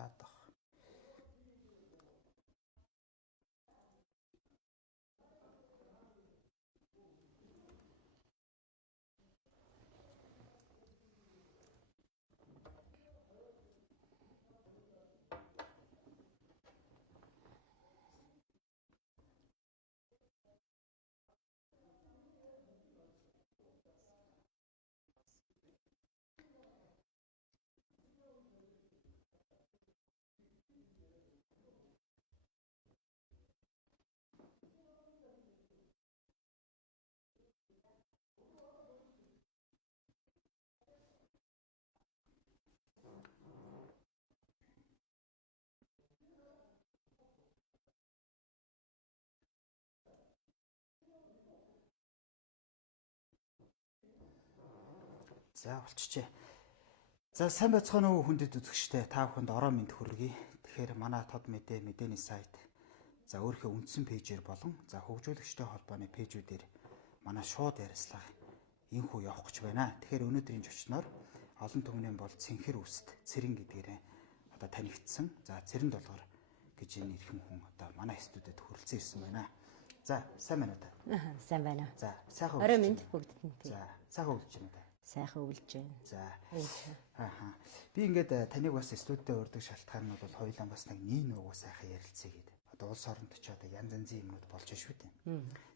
яад баг. За болчихжээ. За сайн байцгаана уу хүндэт үзэгчтэй. Та бүхэнд ороо мэнд хүргэе. Тэгэхээр манай тод мэдээний сайт. За өөрийнхөө үндсэн пэйжээр болон за хөгжүүлэгчтэй холбооны пэйжүүдээр манай шууд ярилцлага энхүү явах гэж байна. Тэгэхээр өнөөдрийн зочноор олон түмнэн бол цэнхэр үст цэрэн гэдгээрээ одоо танигдсан. За цэрэн долгор гэж энэ ирхэн хүн одоо манай студиуд хүрэлцэн ирсэн байна. За сайн байна уу? Сайн байна. За сайхан орой мэнд бүгдэд нь. За сайхан өгч байна. Сайхан өвлж байна. За. Би ингээд таныг бас студидд урьдаг шалтгаан нь бол хоёулаа бас нэг нийт нөгөө сайхан ярилцъя гэдэг. Одоо улс оронд ч одоо янз янзын юмнууд болж шүү дээ.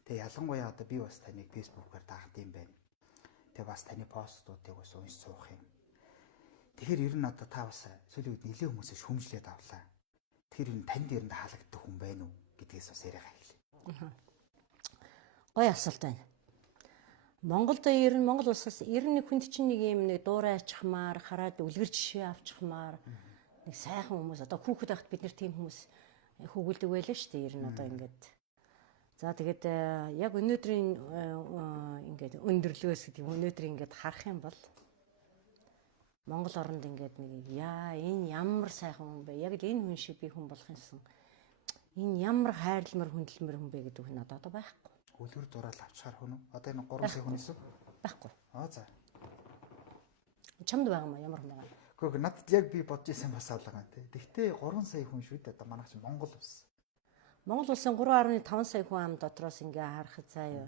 Тэгээ ялангуяа одоо би бас таныг фэйсбүүкээр дагд юм байна. Тэгээ бас таны постуудыг бас уншиж суух юм. Тэгэхээр ер нь одоо та бас сүүлийн үед нэлээд хүмүүсээс шүмжлээд авлаа. Тэгэхээр ер нь танд ер нь хаалгаддаг хүн байна уу гэдгээс бас яриага хэлье. Гоё асуулт байна. Монголд ер нь Монгол улсаас ер нь хүнд чинь нэг юм нэг дуурай ачихмаар, хараад үлгэр жишээ авчихмаар нэг сайхан хүмүүс одоо хүүхэд байхад бид нэр тийм хүмүүс хөвгөлдөг байлаа шүү дээ. Ер нь одоо ингээд. За тэгээд яг өнөөдрийн ингээд өндөрлгөөс гэдэг юм өнөөдөр ингээд харах юм бол Монгол оронд ингээд нэг энэ ямар сайхан хүн бэ? Яг л энэ хүн шиг би хүн болох юмсан. Энэ ямар хайрламар хүндэлмэр хүн бэ гэдэг хүн надад одоо байхгүй. Үлгэр дураал авчаар хүн үү? Одоо энэ 3 сая хүн эсвэл байхгүй. За. Чамд байгаа маа ямар хүн байгаа? Гэхдээ надад яг би бодож исэн бас алгаа тий. Тэгтээ 3 сая хүн шүү дээ. Одоо манайх чинь Монгол улс. Монгол улсын 3.5 сая хүн ам дотроос ингээ харахад заяа.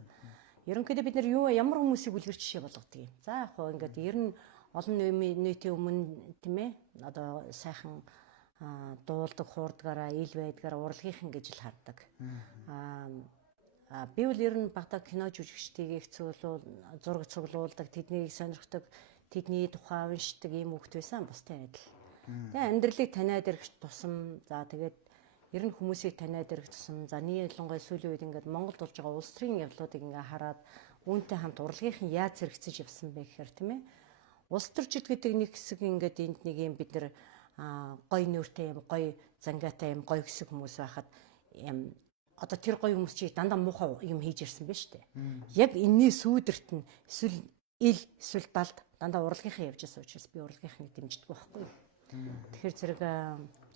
Ерөнхийдөө бид нар ямар хүмүүсийг үлгэр жишээ болгодог юм. За яг хоо ингээд ер нь олон нийтийн өмнө тийм ээ. Одоо сайхан дуулдаг, хуурдгаараа, ил байдгаараа урлагийнхан гэж л хардаг. Би бол ер нь багтаа кино жүжигчдийг их зураг цуглуулдаг, тэднийг сонирхдаг, тэдний тухай уншдаг юм хөвгт байсан бустай адил. Тэгээ амьдралыг таниад ирэх тусам, за тэгээд ер нь хүмүүсийг таниад ирэх тусам, за ялангуяа сүүлийн үед ингээд Монголд болж байгаа улс төрийн явдлуудыг ингээ хараад үүнтэй хамт урлагийнхан яаж зэрэгцэж явсан бэ гэхээр тийм ээ. Улс төрчид гэдэг нэг хэсэг ингээд энд нэг юм бид нар гоё нүүртэй юм, гоё зангаатай юм, гоё хэсэг хүмүүс байхад одоо тэр гоё хүмүүс чи дандаа муухай юм хийж ирсэн байна шүү дээ. Яг энэний сүүдэрт нь эсвэл далд дандаа урлагийнхан явж байгаа учраас би урлагийнхныг дэмждэг байхгүй юу. Тэгэхээр зэрэг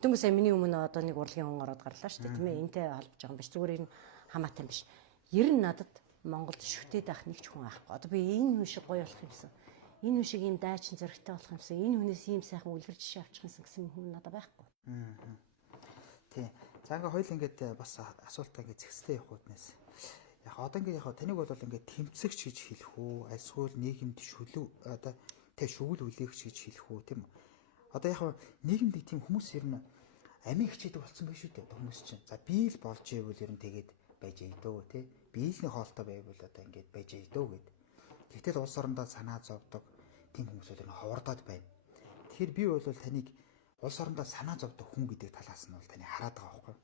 дөнгөж сая миний өмнө одоо нэг урлагийн хүн ороод гарлаа шүү дээ тийм ээ. Энтэй холбож байгаа юм биш. Зүгээр энэ хамаатай юм биш. Ер нь надад Монголд шүтээд авах нэг ч хүн байхгүй. Одоо би энэ хүн шиг гоё болох юмсан. Энэ хүн шиг ийм дайчин зөрөгтэй болох юмсан. Энэ хүнээс ийм сайхан үлгэр жишээ авчих юмсан гэсэн хүн надад байхгүй. Тий. За ингээ хоёул ингээд бас асуултаа ингээ зэгстэй явах үднээс. Яг одоо ингээ яг таныг бол ингээ тэмцэгч гэж хэлэх үү? Эсвэл нийгэмд шүлүү одоо шүгэл үлээгч гэж хэлэх үү тийм үү? Одоо яг нийгэмд тийм хүмүүс ер нь амийн хичээдэг болсон байх шүү дээ хүмүүс чинь. За би л болж ивэл ер нь тэгээд байж ийдөө тий. Биелний хоолтой байвал одоо ингээд байж ийдөө гэд. Тэгтэл улс орондоо санаа зовдөг тийм хүмүүс бол ховордоод байна. Тэгэхээр би бол таныг улс орондоо санаа зовдөг хүн гэдэг талаас нь бол таны хараад байгаа байхгүй.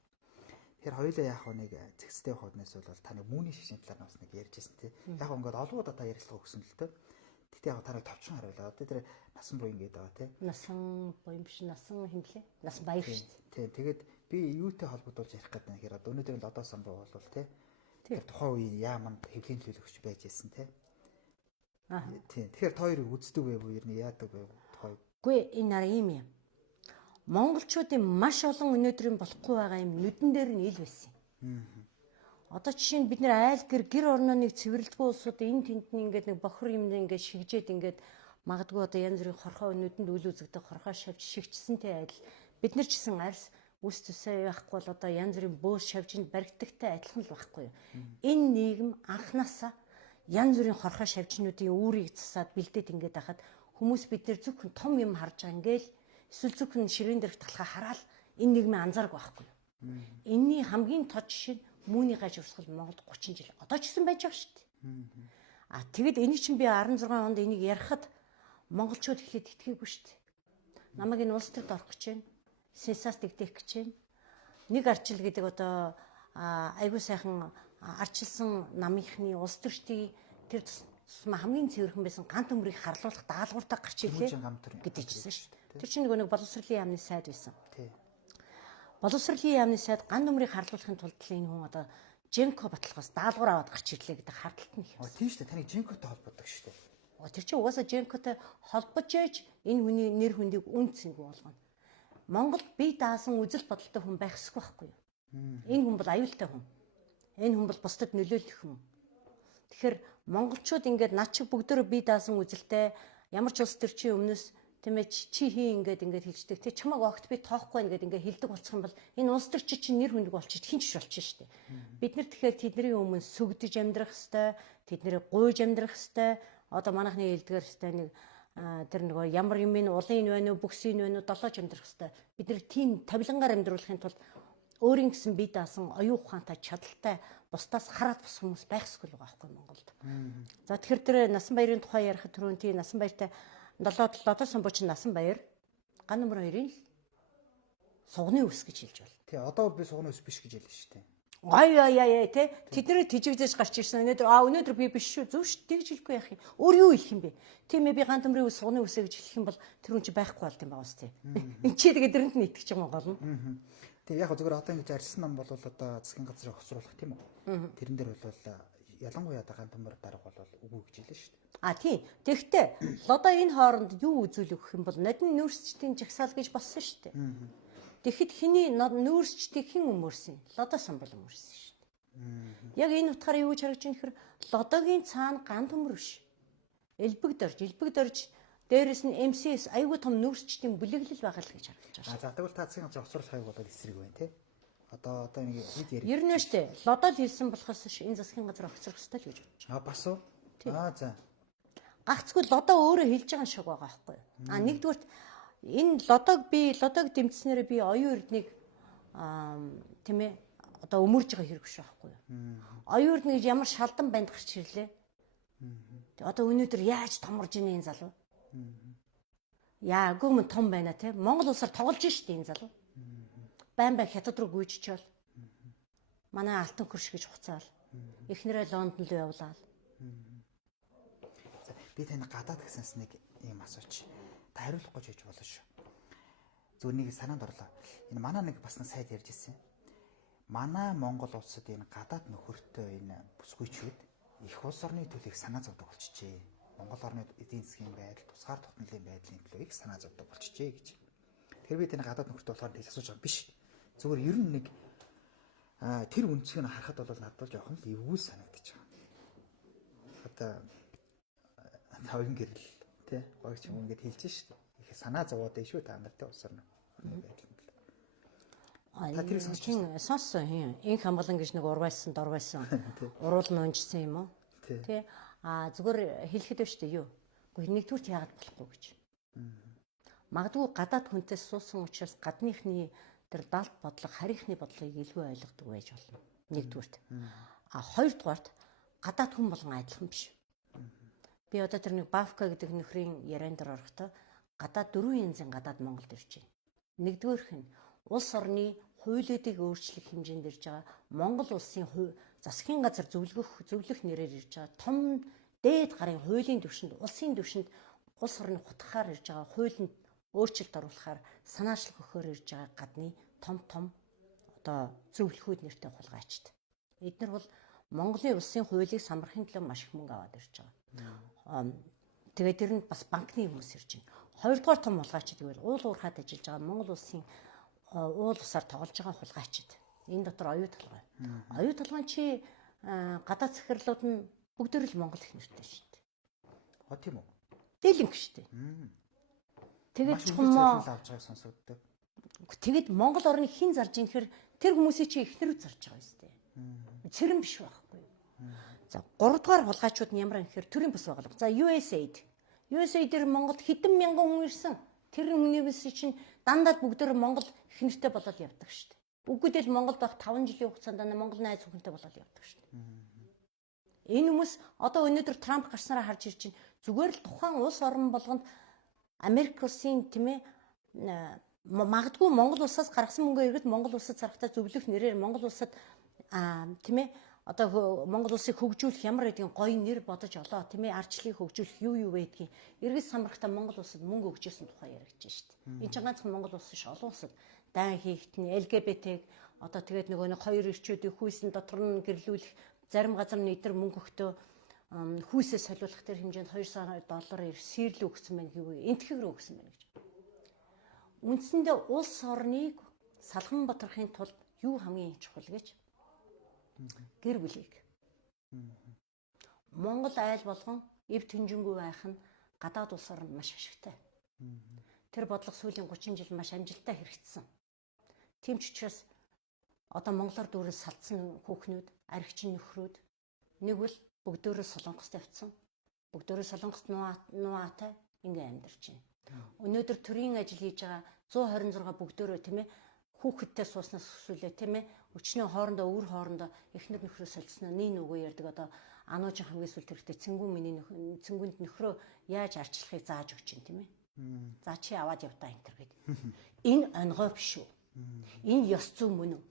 Тэгэхээр хоёулаа яг нэг зэгстэй хууднаас бол таны мууны шишний талаар бас нэг ярьжсэн тий. Яг ингээд олон удаа та ярилцлага өгсөн л дээ. Тэгтээ яг таныг товчхон хариулаа. Одоо тэр насан буян гэдэг байгаа тий. Насан буян биш, насан хэмлээ. Насан баяр шүү дээ. Тий. Тэгээд би юутай холбогдуулж ярих гэдэг нь хэрэг одоо өнөөдөр л одоо сан бол тий. Тэр тухайн үеийн яаманд хэвлэлийн төлөөлөгч байж ирсэн тий. Тий. Тэгэхээр та хоёрыг үздэг байв уу? Ер нь яадаг байв тухай? Үгүй энэ нараа юм юм. Монголчуудын маш олон өнөөдрийн болохгүй байгаа юм нүдэн дээр нь ил байсан юм. Одоо жишээ нь бид нэр айл гэр орноо нэг цэвэрлэдгүй улсууд энэ тэнд нь ингээд нэг бохор юм ингээд шигжээд ингээд магадгүй одоо янз бүрийн хорхоо нүдэнд үл үзэгдэх хорхоо шавж шигчсэнтэй адил Бид нар ч гэсэн арьс үс төсөө байхгүй бол одоо янз бүрийн бөөс шавжинд баригдагтай адилхан л байхгүй юу. Энэ нийгэм анханасаа янз бүрийн хорхоо шавжнуудын үүрийг засаад бэлдээд ингээд байхад хүмүүс бид нэр зөвхөн том юм харж байгаа ингээл эсвэл зөвхөн ширээн дээрх талхаа хараад энэ нийгмийн анзаараг байхгүй юу. Энийний хамгийн тод жишээ нь Мууны гаж урсгал Монголд 30 жил одоо ч гэсэн байж байгаа шүү дээ. Тэгэд энийг чинь би 16 онд энийг ярихад монголчууд эхлээд итгээгүү шүү дээ. Намайг энэ улс төрд орох гэж байна. Сенсац дэгдэх гэж байна. Нэг арчил гэдэг одоо айгуу сайхан арчилсан намынхны улс төрчдийн тэр тусмаа хамгийн цэвэрхэн байсан гант өмрийг харлуулах даалгавартаа гарч ирлээ гэдэг чсэн шүү дээ. Тэр чинь нэг боловсролын яамны сайд байсан. Боловсролын яамны сайд гант өмрийг харлуулахын тулд энэ хүн одоо Женко баталгаас даалгавар аваад гарч ирлээ гэдэг хардталт нь их. Тийм шүү дээ. Таныг Женкотой холбоодог шүү дээ. Тэр чинь угаасаа Женкотой холбож яж энэ хүний нэр хүндийг үнцэнгүй болгоно. Монголд бие даасан үзэл бодолтой хүн байх ёсгүй байхгүй юу? Энэ хүн бол аюултай хүн. Энэ хүн бол бусдад нөлөөлөх хүн. Тэгэхээр монголчууд ингээд над чиг бүгдөө бие даасан үзэлтэй ямар ч улс төрчийн өмнөөс тийм ээ чи ингээд хэлждэг. Тэ чамаг огт би тоохгүй ингээд хэлдэг болчих юм бол энэ улс төрчид чинь нэр хүндэг болчих хинч болчих шүү дээ. Бид нар тэгэхээр тэдний өмнө сүгдэж амьдрах хэвээр, тэдний гуйж амьдрах хэвээр. Одоо манайхны хэлдгээр хэвээр нэг тэр нөгөө ямар юм ин улын байна уу, бүксийн байна уу, долоож амьдрах хэвээр. Бид нар тийм тавилангаар амьдруулахын тулд өөрийн гэсэн бие даасан оюун ухаантай чадaltaй бусдаас хараад бус хүмүүс байх ёсгүй л байгаа байхгүй Монголд. За тэгэхээр тэр насан баярын тухай ярихад түрүүн тийм насан баяртай лодоо самбуучин насан баяр ган номер 2-ын сугны ус гэж хэлж байна. Тий, одоо би сугны ус биш гэж хэлнэ шүү дээ. Ай те тэднэрээ тижигдэж гарч ирсэн. Өнөөдөр би биш шүү. Зөв шүү. Тэгж хэлэхгүй яах юм. Өөр юу хэлэх юм бэ? Тийм ээ би гант өмрийн ус сугны усэ гэж хэлэх юм бол тэр хүн чи байхгүй болд юм байгаа үстэй. Энд чи тэгээд дэрэнд нь итгэж байгаа гол нь. Тэгээ яг зөвхөн одоо ингэж арьсан нам бол одоо засгийн газрыг хоцруулах тийм үү? Тэрэн дээр бол ялангуяа гант өмөр дарга бол үгүй гэж хэлнэ шүү дээ. Тийм. Тэгэхдээ лодо энэ хооронд юу үзүүл өгөх юм бол нодин нүүрсчдийн жагсаал гэж болсон шүү дээ. Тэгэхэд хиний нүүрсчдийг хэн өмөрсөн? Лодо самбал өмөрсөн шүү дээ. Яг энэ утгаараа юу гэж харагдаж байна гэхээр лодогийн цаана гант өмөр биш. Элбэг дорж дээрэс нь МСС аюул том нүүрсчдийн бүлэглэл байгаа л гэж харагдаж байна. За тэгвэл та засгийн газрын хоцруулах хайг бол эсрэг байна тий. Одоо ингэ хэд ярих. Ер нь шүү дээ. Лодод хэлсэн болохоос энэ засгийн газар хоцрох хэрэгтэй л гэж бодож байна. Бас уу? За. Гагцгүй лодо өөрөө хэлж байгаа шиг байгаа байхгүй юу? Нэгдүгürt энэ лодог дэмжснээр би оюун эрднийг тийм ээ одоо өмөрж байгаа хэрэг биш байхгүй юу? Оюун эрдэнэ гэж ямар шалдан банд гарч ирлээ. Одоо өнөөдөр яаж томорж ийн энэ залуу? Яагүй юм том байна те. Монгол улсаар тоглож штэ энэ залуу. Байн хятад руу гүйжчихвэл. Манай алтан хөрш гэж хуцаал. Эхнэрээ Лондонд л явуулаад. Би танд гадаад гэсэнс нэг юм асууч. Та хариулахгүй ч гэж болно шүү. Зүгээр нэг санаанд орлоо. Энэ манай нэг бас нэг сайд ярьж ирсэн. Манай Монгол улсад энэ гадаад нөхөртөө энэ бүсгүйчүүд их улс орны төлөйг санаа зовдөг болчихжээ. Монгол орны эдийн засгийн байдал, тусгаар тогтнолын байдлын төлөө их санаа зовдөг болчихжээ гэж. Тэгэхээр би таны гадаад нөхөртөө болохоор тийж асууж байгаа биш. Зүгээр ер нь нэг тэр үнцгийг нь харахад бол надад жоохон л эвгүй санагдаж байгаа. Одоо тавин гэрэл тий гойч юм ингээд хэлж шүү дээ. Их санаа зовоод шүү та нартай улс орны байдлын төлөө. Та тэр сонссон юм. Инх хамгаалан гэж нэг урвайсан, дорвайсан. Уруул нь унжсан юм уу? Тий. Зүгээр хэлэхэд байна шүү дээ юу. Гэхдээ нэгдүгürt яагаад болохгүй гэж. Магадгүй гадаад хүнтэй суусан учраас гадныхны тэр далд бодлого, харийнхны бодлогыг илүү ойлгодог байж болно. Нэгдүгürt. Хоёрдугаарт гадаад хүн болгон адилхан биш. Би одоо тэр нэг Бафка гэдэг нөхрийн яриан дээр орохдоо гадаад 4 янзын гадаад Монголд ирж байна. Нэгдүгээрх нь улс орны хуулиудыг өөрчлөх хэмжээнд ирж байгаа Монгол улсын засгийн газар зөвлөх нэрээр ирж байгаа том дээд гарын хуулийн түвшинд, улсын түвшинд улс орны хутгаар ирж байгаа хуулинд өөрчлөлт оруулахаар санаачлах өгөхөөр ирж байгаа гадны том одоо зөвлөхүүд нэртэй хулгайчд. Эдгээр бол Монголын улсын хуулийг самрахын төлөө маш их мөнгө аваад ирж байгаа. Тэгээд тэр нь бас банкны хүмүүс ирж байна. Хоёрдугаар том хулгайчид гэвэл уул уурхаад ажиллаж байгаа Монгол улсын уул усаар тоглож байгаа хулгайчид. Энэ дотор оюу толгой. Оюу толгой чи гадаад захирлууд нь бүгдөө л Монгол их нэртэй шүү дээ. Тийм үү? Дэлэнх шүү дээ. Тэгээд чухал авч байгааг сонсогддог. Тэгэд Монгол орны хэн зарж ийн гэхээр тэр хүмүүсийг чи эхнэрүүд зарж байгаа юм зү. Цэрэн биш байхгүй. За 3 дугаар хулгайчууд нь ямар юм гэхээр төрийн бас байгаа. За USAID. USAID-ээр Монголд хэдэн мянган хүн ирсэн. Тэр хүмүүсийн чинь дандаа бүгдөө Монгол эхнэртэй болоод явдаг шүү дээ. Үгүйдэл Монголд байх 5 жилийн хугацаанд Монгол найз хүүхэнтэй болоод явдаг шүү дээ. Энэ хүмүүс одоо өнөөдөр Трамп гарснараа харж ирж чинь зүгээр л тухайн улс орн болгонд Америк улсын тийм ээ магадгүй Монгол улсаас гаргасан мөнгөө эргээд Монгол улсад зарахтаа зөвлөх нэрээр Монгол улсад тийм ээ одоо Монгол улсыг хөгжүүлэх ямар нэгэн гоё нэр бодож олоо тийм ээ арчлыг хөгжүүлэх юу байдгийг эргэж самрахтаа Монгол улсад мөнгө өгчээсэн тухай яригдж шүү дээ. Энд чинь ганцхан Монгол улс биш олон улсад дан хийхтний LGBT-г одоо тэгээд нөгөө нэг хоёр ирчүүдийг хүйсэн дотор нь гэрлүүлэх зарим газар нийтэр мөнгө өгтөө хүйсээ солиулах тэр хэмжээнд 2 сая доллар сирлүү өгсөн байна гэвэл энтхэг рүү өгсөн байна гэж. Үндсэндээ улс орныг салган батрахын тулд юу хамгийн чухал гэж гэр бүлийг. Монгол айл болгон эв тэнжингүй байх нь гадаад улс орнд маш ашигтай. Тэр бодлого сүүлийн 30 жил маш амжилттай хэрэгжсэн. Тийм ч учраас одоо монголоор дүүрэн салцсан хүүхнүүд, архичин нөхрүүд нэг бол бүгдөө Солонгост явцсан. Бүгдөө Солонгост нуаатай ингээ амьдарч байна. Өнөөдөр төрийн ажил хийж байгаа 126 бүгдөө тийм ээ хүүхэдтэй сууснаас өсвөлээ тийм ээ өчнөө хоорондоо өвөр хоорондоо эхнэр нөхрөө солилцсноо нэг нүгөө ярддаг одоо ануужийн хамгийн сүүлд хэрэгтэй цэнгүнд нөхрөө яаж арчлахыг зааж өгч юм тийм ээ. За чи аваад явдаа энэ төр гэд. Энэ онгой биш үү? Энэ ёс зүйн мөн үү?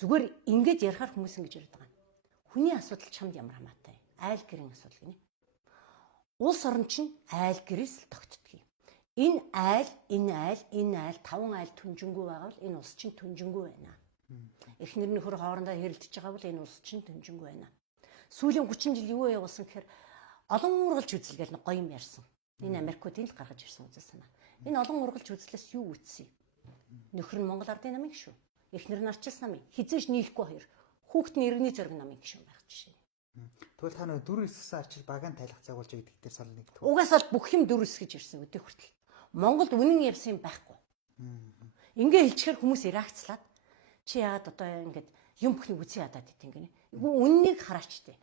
Зүгээр ингэж ярихаар хүмүүс ингэж яриад байгаа. Хүний асуудал чамд ямар хамаатай? Айл гэрийн асуудал гинэ. Улс орн чинь айл гэрээс л тогтдог юм. Энэ айл 5 айл түнжингүй байгаа бол энэ улс чинь түнжингүй байна. Эхнэр нөхөр хоорондоо хэрэлдэж байгаа бол энэ улс чинь түнжингүй байна. Сүүлийн 30 жил юу явуулсан гэхээр олон ургалж үзэлгээл гоё юм ярьсан. Энэ Америкуудын л гаргаж ирсэн үзэл санаа. Энэ олон ургалж үзлээс юу үтсэн? Нөхөр нь Монгол ардын намын гişүү. Эхнэр нь арчилсан намын. Хизээж нийлэхгүй хоёр. Хүүхэд нь иргэний зориг намын гişүү байх жишээ. Тэгвэл та нөө 4 хэсгээс арчил багаан тайлах цагуулж гэдэг дээр сал нэгдэх. Угаасаа л бүх юм 4 хэсгэж ирсэн өдөө хүртэл. Монголд үнэн явсан юм байхгүй. Ингээ хэлчихээр хүмүүс реакцлаад чи яагаад одоо ингээд юм бүхнийг үзье ядаад ит ингэнэ. Үннийг хараачтай.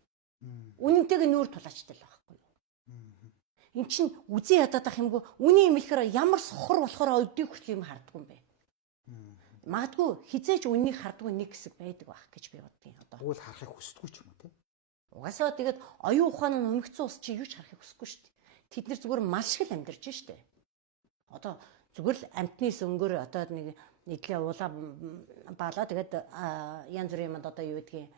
Үнэнтэйг нүүр тулаачтай л байхгүй юу. Эн чин үзье ядаад ах юмгүй үний юм хэлэхээр ямар сохор болохоор өдөө хүртэл юм харддаг юм бэ. Магадгүй хизээч үннийг харддаг нэг хэсэг байдаг байх гэж би боддгийн одоо. Уул харахыг хүсдэггүй ч юм уу те. Угаасаа тэгээд оюун ухаан нь өмгцэн ус чи юу ч харахыг хүсэхгүй шүү дээ. Тэд нар зүгээр мал шиг л амьдарч штэ. Одоо зүгээр л амтны сөнгөөр одоо нэг нийтлээ уулаа баалаа тэгээд янз бүрийн юмд одоо юу гэдгийг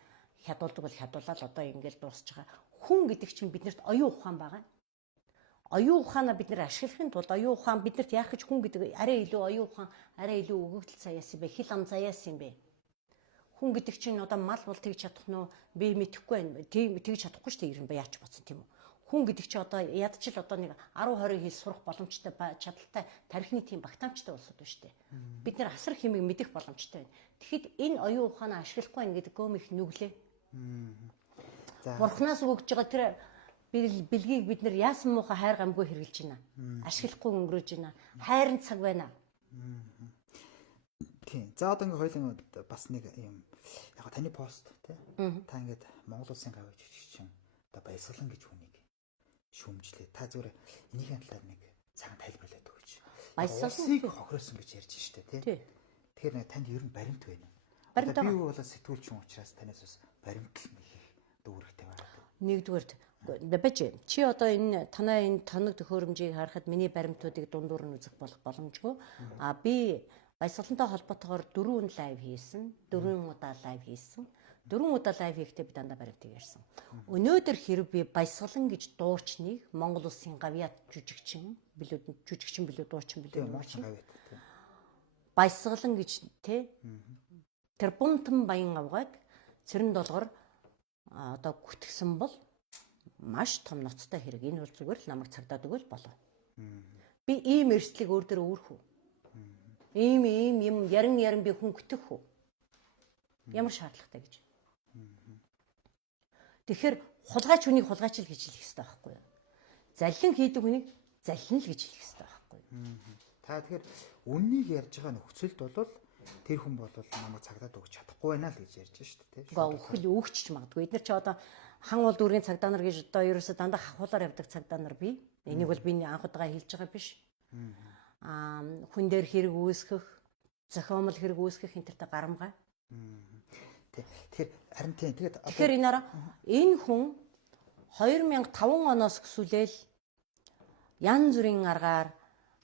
хядуулдаг бол хядуулаад одоо ингээл дуусч байгаа. Хүн гэдэг чинь биднэрт оюун ухаан байгаа. Оюун ухаанаа бид нэр ашиглахын тулд оюун ухаан биднэрт яах гэж хүн гэдэг арай илүү оюун ухаан арай илүү өгөгдөл заяас юм бэ хил ам заяас юм бэ. Хүн гэдэг чинь одоо мал бол тэгж чадах нь би мэдэхгүй байна. Тэгж чадахгүй шүү дээ юм ба яач бодсон тийм үү. Хүн гэдэг чи одоо ядчил одоо нэг 10 20 хил сурах боломжтой чадaltaй тархины тийм багтаамжтай улсууд байна шүү дээ. Бид нэр асар хэмиг мэдэх боломжтой байна. Тэгэхэд энэ оюун ухаанаа ашиглахгүй байна гэдэг гом их нүглээ. За. Бурхнаас өгж байгаа тэр бэлгийг бид нэр яасан муухай хайр гамгүй хэрглэж байна. Ашиглахгүй өнгөрөөж байна. Хайрын цаг байна. Тийм. За одоо ингээ хоёлын бас нэг юм яг таны пост тий. Та ингээд Монгол улсын гавьж чинь одоо баясгалан гэж хүнийг шүүмжлээ. Та зүгээр энийхэн талаар нэг цагаан тайлбарлаад өгөөч. Баясгалыг хохироосон гэж ярьж штэ тий. Тэгэхээр нэг танд ер нь баримт байна. Одоо би юу болоо сэтгүүлч юм учраас танаас бас баримт л нэг их дүүрэгтэй байна. Нэгдүгээрт бэж чи одоо энэ танаа энэ тоног төхөөрөмжийг харахад миний баримтуудыг дундуур нь үзэх боломжгүй. А би баясгалантай холбоотойгоор 4 лайв хийсэн. 4 удаа лайв хийсэн. 4 удаа лайв хийхдээ би дандаа баримтыг ярьсан. Өнөөдөр хэрэг би баясгалан гэж дуучныг Монгол улсын гавьяат жүжигчин билүү дуучин баясгалан гэж тэ тэр бунтан баян авгайг цэрэн долгор одоо гүтгсэн бол маш том ноцтой хэрэг. Энэ бол зүгээр л намайг цагдаад өгвөл болов. Би ийм эрсдлийг өөр дөр өөрөх үү? Ийм юм яран би хүн гүтэх үү? Ямар шаардлагатай гэж. Тэгэхээр хулгайч хүнийг хулгайч л гэж хэлэх хэрэгтэй байхгүй юу? Заллин хийдэг хүнийг заллин л гэж хэлэх хэрэгтэй байхгүй юу? Та тэгэхээр үннийг ярьж байгаа нөхцөлд бол тэр хүн бол намайг цагдаад өгч чадахгүй байна л гэж ярьж шүү дээ. Гэхдээ өгч ч магадгүй. Эдгээр чи одоо хан бол дүүргийн цагдаа нар гэж одоо ерөөсө дандаа хахуулаар явдаг цагдаа нар бий. Энийг бол би анх удаага хэлж байгаа биш. Хүн дээр хэрэг үүсгэх, зохиомл хэрэг үүсгэх энтертэй гарамгай. Тэгэхээр харин тийм тэгэхээр энэ хүн 2005 оноос өсвөлээл янз бүрийн аргаар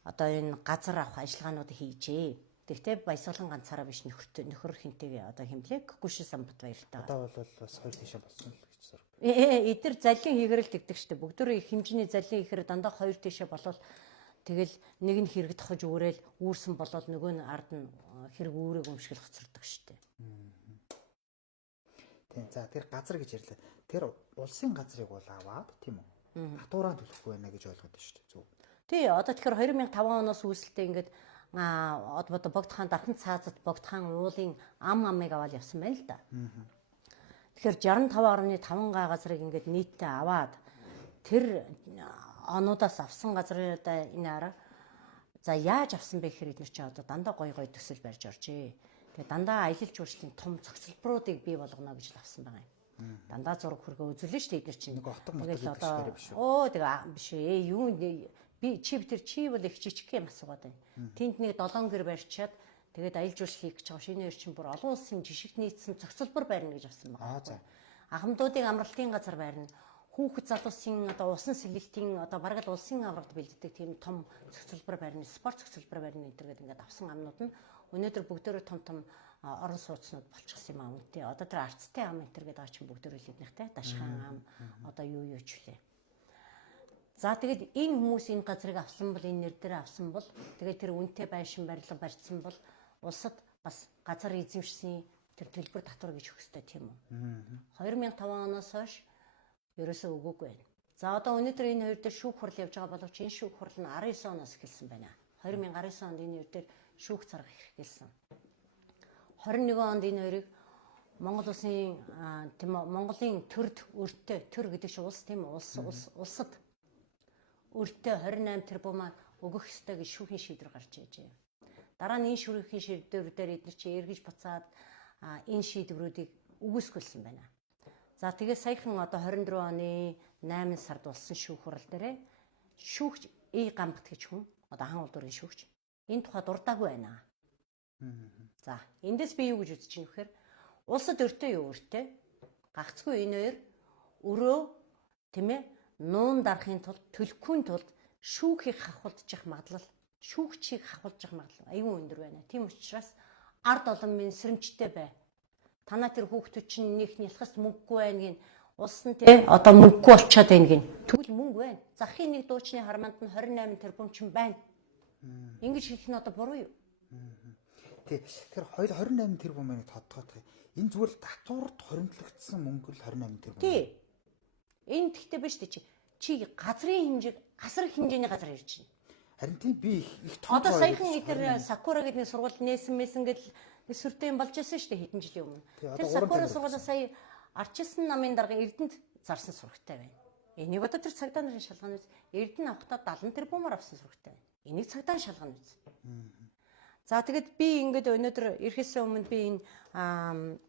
одоо энэ газар авах ажиллагаанууд хийжээ. Тэгтээ баясгалан ганцаараа биш нөхөр хинтэйгээ одоо хэмлээ Гүшин Самбат баяртай. Одоо бол бас хоёр тишээ болсон л гэж зураг. Эдгээр заллин хийгэр л тэгдэг штеп. Бүгдөө их хэмжээний заллин хийхээр дандаа хоёр тишээ болол тэгэл нэг нь хэрэг тохож өөрөөл үүрсэн болол нөгөө нь ард нь хэрэг үүрэг өмшгөл хоцордог штеп. Тийм. За тэр газар гэж ярьлаа. Тэр улсын газрыг бол аваад тийм үү? Татвараа төлөхгүй байна гэж ойлгоод байна шүү дээ. Зөв. Тий, одоо тэгэхээр 2005 оноос үүсэлтэй ингээд одоо Богдхан дархан цаазад Богдхан уулын амыг аваад явсан байна л да. Тэгэхээр 65.5 га газрыг ингээд нийтдээ аваад тэр онуудаас авсан газруудаа энэ арга за яаж авсан бэ гэхээр эдгээр чи одоо дандаа гой төсөл барьж оржээ. Тэгээ дандаа аялал жуулчлалын том зохицолборуудыг бий болгоно гэж л авсан байгаа юм. Дандаа зураг хөргөө үзүүлнэ шүү дээ эдгээр чинь. Нэг отго мотог гэдэг одоо тэгээ биш ээ юу би чи бол их жижиг юм асуугаад байна. Тэнд нэг 7 гэр барьчаад тэгээд аялал жуулчлал хийх гэж байгаа шинэ орчин бүр олон улсын жишгт нийцсэн зохицолбор байрна гэж авсан байна. Ахмадуудын амралтын газар байрна. Хүүхэд залуусын одоо усан сэлгэлтийн одоо бараг л улсын аврагт бэлддэг тийм том зохицолбор байрны спорт зохицолбор байрны энтергээд ингээд авсан амнууд нь өнөөдөр бүгдөө том орон сууцнууд болчихсон юм аа үнтэй. Одоо тэр арцтай ам энтергээд байгаа чинь бүгдөө л эднэхтэй дашхан ам одоо юу ч үлээ. За тэгээд энэ хүмүүс энэ газрыг авсан бол энэ нэр дээр авсан бол тэгээд тэр үнэтэй байшин барилга барьсан бол улсад бас газар эзэмшсэн тэр төлбөр татвар гэж өгөх ёстой тийм үү? 2005 оноос хойш ерөөсөө өгөөгүй байна. За одоо өнөөдөр энэ хоёр дээр шүүх хурал явж байгаа боловч энэ шүүх хурал нь 19 оноос эхэлсэн байна. 2019 онд энэ хоёр дээр шүүх зарга эхэлсэн. 21 онд энэ хоёрыг Монгол улсын тийм Монголын төрд өртөө төр гэдэг чинь улс тийм үү? Улсад өртөө 28 тэрбум өгөх ёстой гэж шүүхийн шийдвэр гарч ижээ. Дараа нь энэ шүүхийн шийдвэрээр эдгээр чи эргэж буцаад энэ шийдвэрүүдийг үгүйсгүүлсэн байна. За тэгээ саяхан одоо 24 оны 8 сард болсон шүүх хурал дээр шүүгч Гамбат гэж хүн одоо хан улдурын шүүгч энэ тухай дурдаагүй байна. За эндээс би юу гэж үзэж байна вэхээр улсад өртөө юу өртөө гагцгүй энэ хоёр өрөө тийм ээ нуун дарахын тулд төлөхгүй тулд шүүхийг хахуулдчих магадлал шүүгчийг хахуулж явах магадлал аюун өндөр байна. Тийм учраас ард олон минь сэрэмжтэй бай. Танаа тэр хүүхдүүд чинь нэг нялхас мөнгөгүй байна гин улс нь тий одоо мөнгөгүй болчиход байна гин. Тэгвэл мөнгө байна. Захын нэг дуучны харманд нь 28 тэрбум чинь байна. Ингэж хэлэх нь одоо буруу юу? Тий. Тэгэхээр 28 тэрбумыг тодтогох юм. Энэ зүгээр татварт хоримтлагдсан мөнгө л 28 тэрбум. Тий. Энэ тэгтээ биш тий чи газрын хэмжээг асар их хэмжээний газар ярьж байна. Харин тийм би их том одоо саяхан эдгээр Сакура гэдэг нэг сургууль нээсэн мэсэн гэл сүртэй юм болж байсан шүү дээ хэдэн жилийн өмнө. Тэр Сакура сургуулиас сая Арчилсан намын дарга Эрдэнэт зарсан сурагтай байна. Энийг одоо тэр цагдаа нарын шалганы үз Эрдэнэ авахдаа 70 тэрбумаар авсан сурагтай байна. Энийг цагдаа шалганы үз. За тэгэд би ингээд өнөөдөр ирэхээс өмнө би энэ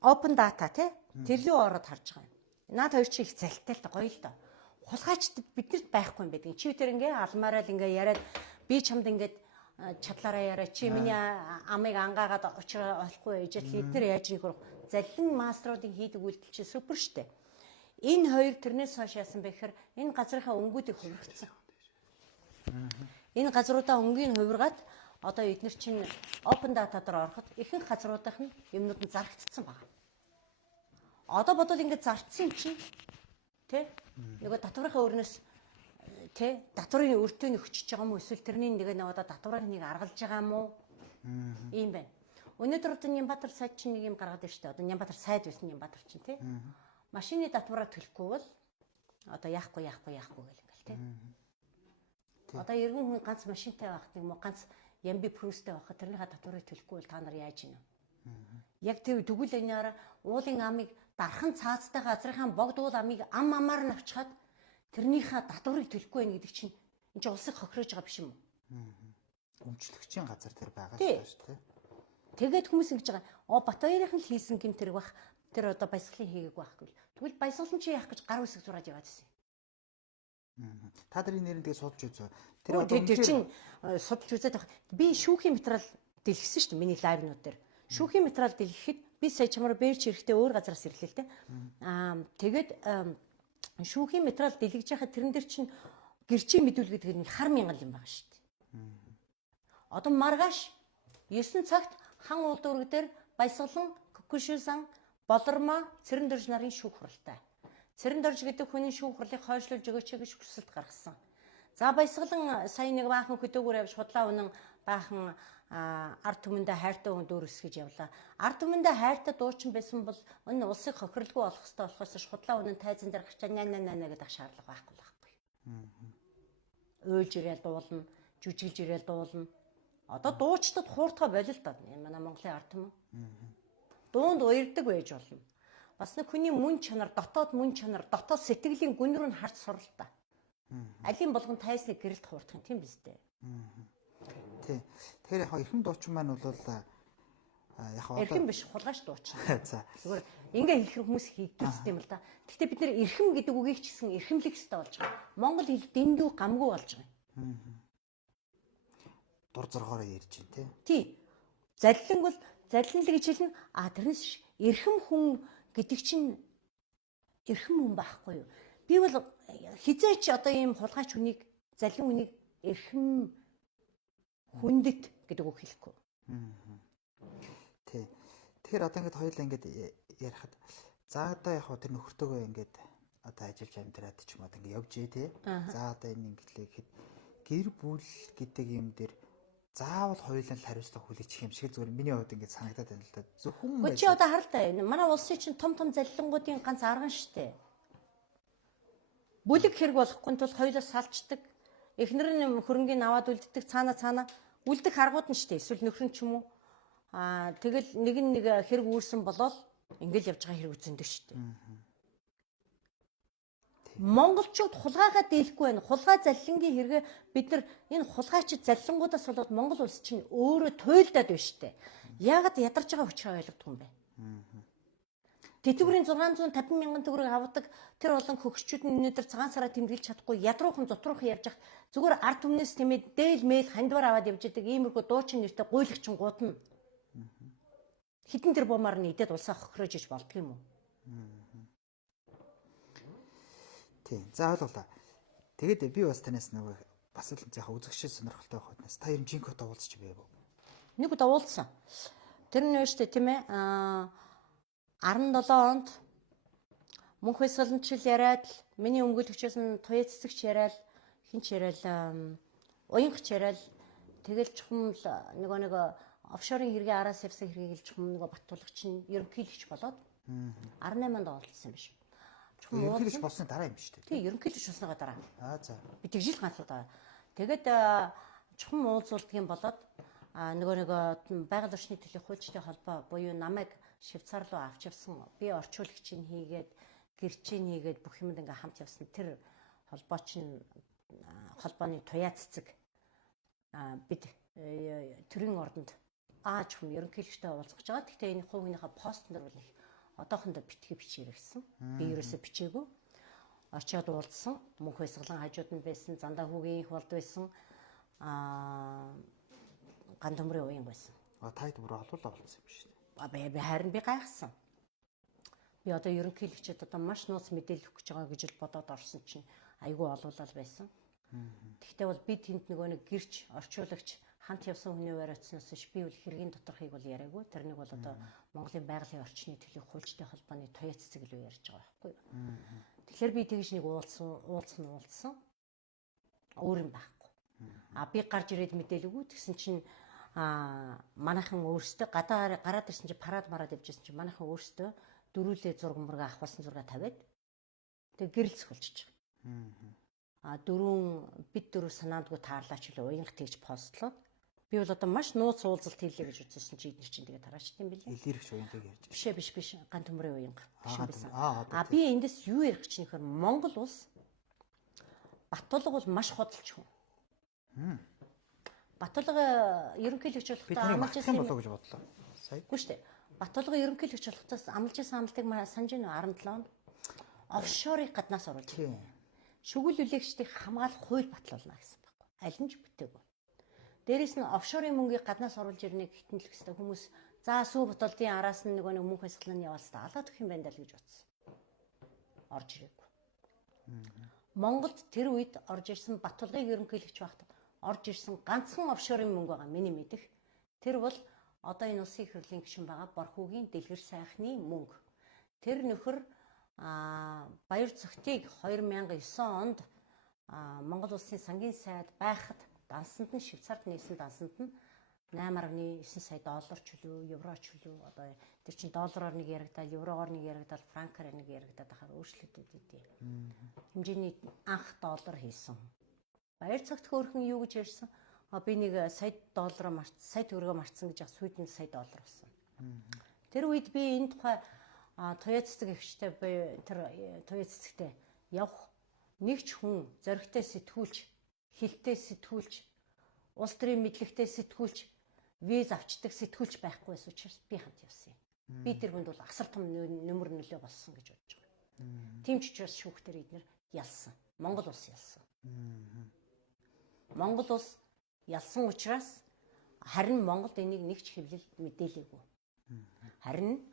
open data тэрлүү ороод харж байгаа юм. Наад хоёр чи их залтай л гоё л доо. Хулгайчдад биднэрт байхгүй юм байдаг. Чи тэр ингээ алмаараа л ингээ яриад би чамд ингээд чадлаараа яриа чи миний амыг ангаагаад очроо олохгүй ээжэл эдгээр яаж нэг заллин маструудын хийдэг үйлдэл чи супер штэ. Энэ хоёр тэрнээс хойш яасан бэ гэхээр энэ газрынхаа өнгүүдийг хувиргацсан. Энэ газруудаа өнгийг хувиргаад одоо эдгээр чинь open data дээр ороход ихэнх газруудынх нь юмнууд нь зарагдсан байна. Одоо бодвол ингээд зарцсан чинь тэ нөгөө татварынхаа өрнөөс тэ татварын өртөөний өчөж байгаа юм уу эсвэл тэрний нэг одоо татварыг нэг аргалж байгаа юм уу ийм байна. Өнөөдөр одоо Нямбатар сайд чинь нэг юм гаргаад байна шүү дээ. Одоо Нямбатар сайд байсан Нямбатар чинь тэ машины татвараа төлөхгүй бол одоо яахгүй гэл ингээл тэ. Одоо эргэн хүн ганц машинтай байх юм уу ганц ямби прүстэй байх тэрнийхээ татварыг төлөхгүй бол та нар яаж ийнэ? Яг тэр тэгвэл энээр уулын амыг дархан цаазтай газрынхаа богд уул амыг амаар нь авчихад тэрнийхээ татварыг төлөхгүй байх гэдэг чинь энэ чинь улсыг хохирож байгаа биш юм уу? өмчлөгчийн газар тэр байгаа Тий. шүү дээ. Тэгээд хүмүүс ингэж байгаа. Батбаярынхан л хийсэн гэмт тэрэг бах. Тэр одоо баясгалын хийгээг байх гэвэл. Тэгвэл баясгалан чи яах гэж гар үсэг зураад яваад байсан. Та нарын нэрэн тэгээ судалж үзөө. Тэр чинь судалж үзээд байх. Би шүүхийн материал дэлгэсэн шүү дээ миний лайвнууд дээр. Шүүхийн материал дэлгэхэд би сая чамаар бэрч ирэхдээ өөр газараас ирлээ л дээ. Тэгээд шүүхийн материал дэлгэж яхад тэрэн дээр чинь гэрчийн мэдүүлэг гэдэг нь хар мянган юм байгаа шүү дээ. Одоо маргааш 9 цагт хан уулдург дээр баясгалан Кокушусан Болормоо Цэрэн дорж нарын шүүх хуралтай. Цэрэн дорж гэдэг хүний шүүх хурлыг хойшлуулж өгөөч гэж хүсэлт гаргасан. За баясгалан сая нэг баахан хөдөөгөр явж худлаа үнэн баахан ард түмэндээ хайртай хүн дүүрс гэж явлаа. Ард түмэндээ хайртай дуучин байсан бол энэ улсыг хохирлгүй болох хэрэгтэй болохоос худлаа үнэн тайзан дээр гарчаа наа гэдэг шаардлага байхгүй байхгүй. Уйлж ирээл дуулна, жүжиглж ирээл дуулна. Одоо дуучдад хууртгаа болил даа. Манай Монголын ард түмэн. Дуунд уярдаг байж болно. Бас нэг хүний мөн чанар, дотоод мөн чанар, дотоод сэтгэлийн гүн рүү нь харж сурал та. Алийн болгон тайсныг гэрэлт хуурдах юм тийм биз дээ. Тий. Тэгэхээр яг эрхэм дуучин маань бол яг эрхэм биш хулгайч дуучин. За. Зүгээр ингээ хэлэх хүмүүс хийдэг юм л да. Гэхдээ бид нэр эрхэм гэдэг үгийг ч гэсэн эрхэмлэх хэрэгтэй болж байгаа. Монгол хэл дэндүү гамгүй болж байгаа. Дур зоргоороо ярьж байна тий. Тий. Заллинг бол заллин л гэж хэлнэ. Тэрнээс эрхэм хүн гэдэг чинь эрхэм хүн байхгүй юу? Би бол хизээч одоо ийм хулгайч хүнийг заллин хүнийг эрхэм хүндэт гэдэг үг хэлэхгүй. Тий. Тэгэхээр одоо ингээд хоёулаа ингээд ярихад за одоо яг тэр нөхөртөөгөө ингээд одоо ажиллаж амьдраад ч юм уу ингээд явж тий. За одоо энэ ингээд гэр бүл гэдэг юм дээр заавал хоёулаа л хариуцлага хүлээчих юм шиг зүгээр миний хувьд ингээд санагдаад байна л да. Зөвхөн чи одоо харалтай. Манай улсын чинь том заллингуудын ганц арган штэ. Бүлэг хэрэг болохгүй тул хоёулаа салчдаг. Эхнэр нь хөрөнгийн аваад үлддэг цаана үлдэх аргууд нь штэ. Эсвэл нөхөр нь ч юм уу. Тэгэл нэг хэрэг үүрсэн болоод ингээл явж байгаа хэрэг үзэндэг штэ. Монголчууд хулгайгаа дийлэхгүй байна. Хулгай заллингийн хэрэгэ бид нар энэ хулгайчид заллингуудаас болоод Монгол улс чинь өөрөө туйлдаад байна штэ. Яагаад ядарч байгаа хүчээ ойлгохгүй юм бэ? Тэтгэврийн 650 мянган төгрөг авдаг тэр олон хөгшчүүд нь өнөөдөр цагаан сараа тэмдэглэж чадахгүй ядруухан зутруухан явж хах зүгээр ард түмнээс тэмээ дээл мэйл хандвар аваад явж байгаа иймэрхүү дуучин нэртэй гуйлагчин гудна. Хитэн тэр бумаар нь идээд улсаа хохирож иж болдго юм уу? Тийм. За ойлголаа. Тэгээд би бас танаас нэг бас л яхаа үзэгчд сонирхолтой байх хүнээс та ер нь жинкот уулзч байв уу? Нэг удаа уулзсан. Тэр нь шүү дээ тийм ээ. 17 онд мөнх баясгаламжил яриад миний өмгөөлөгчөөс нь туяа цэцэгч яриад хинч яриад уянгач яриад тэгэл чухам нэг офшорын хэрэгээ араас явсан хэрэгийг чухам нэг баттуулагч нь ерөнхийлөгч болоод 18-нд уулзсан биш. Ерөнхийлөгч болсны дараа юм шүү дээ. Тий, ерөнхийлөгч болсныгаа дараа. За. Би тэгжил ганцлаа. Тэгээд чухам уулзуулдаг юм болоод нэг байгаль орчны төлөв хуульчдын холбоо буюу намайг Швейцар руу авч явсан. Би орчуулагчийг хийгээд гэрчийг хийгээд бүх юмд ингээм хамт явсан. Тэр холбооны туяа цэцэг бид төрийн ордонд чухам ерөнхийлөгчтэй уулзах гэж байгаа. Гэхдээ энэ хувийнхаа постн дээр бол их одоохондоо битгий бичээрэй гэсэн. Би ерөөсөө бичээгүй. Очиод уулзсан. Мөнх баясгалан хажууд нь байсан. Зандаа хүүгийн их болд байсан. Ган төмрийн уян байсан. Тайд бүр олуулаа уулзсан юм шүү дээ. Би харин би гайхсан. Би одоо ерөнхийлөгчөд одоо маш нууц мэдээлэл өгч байгаа гэж л бодоод орсон чинь айгүй олуулал байсан. Тэгвэл бол би тэнд нэг гэрч орчуулагч хамт явсан хүний яриадсанаас би бол хэргийн доторхыг бол яриаггүй. Тэрнийг бол одоо Монголын байгалийн орчны төлөв хуульчдын холбооны туяа цэцэг л ярьж байгаа байхгүй юу. Тэгэхээр би тэгж нэг уулзсан. Өөр юм байхгүй. Би гарч ирээд мэдээлэггүй. Тэгсэн чинь манайхан өөрсдөө гараад ирсэн чинь парад мараад явжсэн чинь манайхан өөрсдөө дөрүүлээ зураг мурга авах болсон зураг тавиад тэгээ гэрэл цохолчиж байгаа. Бид дөрөв санаандгүй таарлаач л уянга тэгж постлоод би бол одоо маш нууц уулзалт хийлээ гэж үзсэн чи эдгээр чинь тэгээ тараачд юм билээ. Илэрхш уянгаыг ярьж. Биш ган төмрийн уянга биш байсан. Би эндээс юу ярих гэж нэхэр Монгол улс Баттулга бол маш худалч хүн. Батулга ерөнхийлөгч Би болохдоо таныг амлаж мартах юм байсан. болоо гэж бодлоо. Сая. Үгүй шүү дээ. Батулга ерөнхийлөгч болохдоос амлаж байсан амлалтыг санаж байна уу? 17 онд офшорыг гаднаас оруулж. Тийм. Шүгэл үлээгчдийг хамгаалах хууль батлуулна гэсэн байхгүй. Аль нь ч бүтээгүй. Дээрээс нь офшорын мөнгийг гаднаас оруулж ирнэ гэхтэн л хэвээр хүмүүс за сүү буталдын араас нь нөгөө мөнх хасгалын яваалстаа алаад өгөх юм байна даа л гэж бодсон. Орж ирээгүй. Монголд тэр үед орж ирсэн Батулгыг ерөнхийлөгч байхад орж ирсэн ганцхан офшорын мөнгө байгаа миний мэдэх. Тэр бол одоо энэ улсын их хурлын гишүүн байгаа Борхүүгийн дэлгэр сайхны мөнгө. Тэр нөхөр баяр цогтыг 2009 онд Монгол улсын сангийн сайд байхад дансанд нь Швейцарт нээсэн дансанд нь 8.9 сая доллар ч үлээ, евро ч үлээ. Одоо тэр чинь доллараар нэг яригдаад, еврогоор нэг яригдаад, франкаар нэг яригдаад ахаар өөрчлөлтүүд үдээ. Хэмжээний анх доллар хийсэн. Баяр цагт хөөрхөн юу гэж ярьсан? Би нэг сая доллараа сая төгрөгөө марцсан гэж сүйдэн сая доллар болсон. Тэр үед би энэ тухай туяа цэцэг эгчтэй тэр туяа цэцэгтэй явах нэг ч хүн зоригтой сэтгүүлч, хилтэй сэтгүүлч, улс төрийн мэдлэгтэй сэтгүүлч, виз авчдаг сэтгүүлч байхгүй байсан учраас би хамт явсан юм. Би тэр хүнд бол асар том нөмөр нөлөө болсон гэж бодож байгаа. Тийм ч учраас шүүхтэр эднэр ялсан. Монгол улс ялсан. Монгол улс ялсан учраас харин Монголд энийг нэг ч хэвлэл мэдээлээгүй. Харин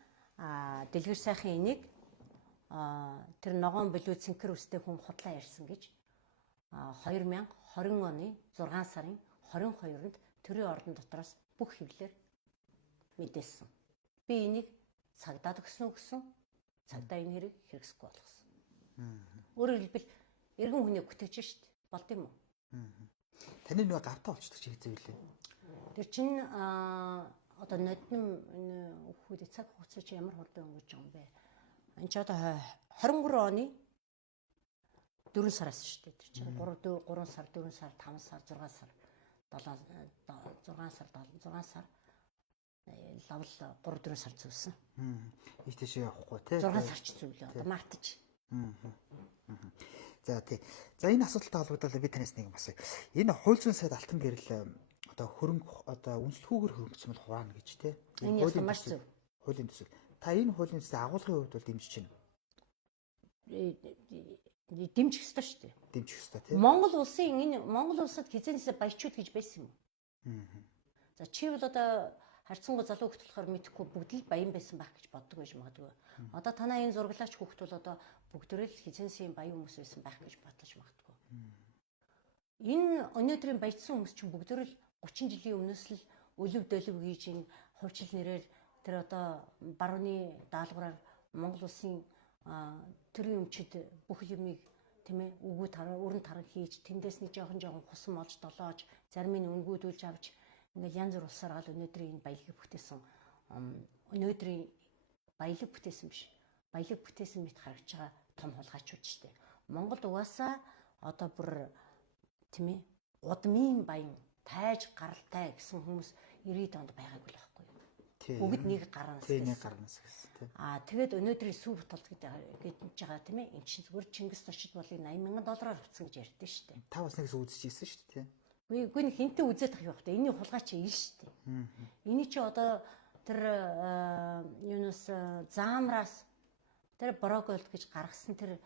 дэлгэр сайхан энийг тэр ногоон билүү цэнхэр үстэй хүн худлаа ярьсан гэж 2020 оны 6 сарын 22-нд төрийн ордон дотроос бүх хэвлэлээр мэдээлсэн. Би энийг цагдаад өгсөн, цагдаа энэ хэрэг хэрэгсэхгүй болгосон. Өөрөөр хэлбэл эргэн хүнийг бүтээж штт болд юм уу? Таны нэг гавтаа олчдаг чи хэзээ вэ? Тэр чинь одоо нодним хүүхэд цаг хугацаа чи ямар хурдан өнгөрч байгаа юм бэ? Энд ч одоо 23 оны 4 сараас шүү дээ. Тэр чинь 3 сар, 4 сар, 5 сар, 6 сар, 6 сар лавл 3-4 сар зүүсэн. Ийш тийш явахгүй тий. 6 сар ч зүүлээ. Одоо мартаж. За тий. За энэ асуудалтай холбогдоод би танаас нэг юм асууя. Энэ хууль зүйн сайд алтан гэрэл одоо хөрөнгө одоо үнэлтгүйгээр хөрөнгөсөн бол хуваана гэж тий. Энэ ясаа маш зөв. Хуулийн төсөл. Та энэ хуулийн төсөл агуулгын хувьд бол дэмжиж байна. Дэмжих ёстой шүү дээ. Дэмжих ёстой тий. Монгол улсад хизээнээс баячууд гэж байсан юм. За чи бол одоо харьцангуй залуу хөлт болохоор мэдхгүй бүгд л баян байсан байх гэж боддог байж магадгүй. Одоо танаа энэ зураглаач хөлт бол одоо бүгдөө л хизээнсийн баян хүмүүс байсан байх гэж бодлож магадгүй. Энэ өнөөдрийн баяжсан хүмүүс чинь бүгдөө л 30 жилийн өмнөөс л өлөв дөлөв хийж ин хувьчил нэрээр тэр одоо барууны даалгавраар Монгол улсын төрийн өмчид бүх юмыг тийм ээ үгүй өрн таран хийж тэндээс нэг жоохон хусан олж долоож зарим нь өнгүүдүүлж авч ингээл янз бүр улсаар гал өнөөдрийн энэ баялагийг бүтээсэн өнөөдрийн баялаг бүтээсэн биш баялаг бүтээсэн мэт харагч байгаа том хулгайчууд шүү дээ. Монголд угаасаа одоо бүр тийм ээ удмын баян тайж гаралтай гэсэн хүмүүс 90-д онд байгаагүй л байхгүй юу? Бүгд нэг гарнаас гэсэн тийм. Тэгээд өнөөдрийн сүү буталд гэж байгаа тийм ээ. Энд чинь зүгээр Чингис Туршид болыг $80,000 авцсан гэж ярьдэн шүү дээ. Та бас нэгс үзчихсэн шүү дээ. Үгүй нэг хинтээ үзээд тах явах та. Энийн хулгай чи ил шүү дээ. Эний чи одоо тэр юунаас заамраас тэр Брокголд гэж гаргасан тэр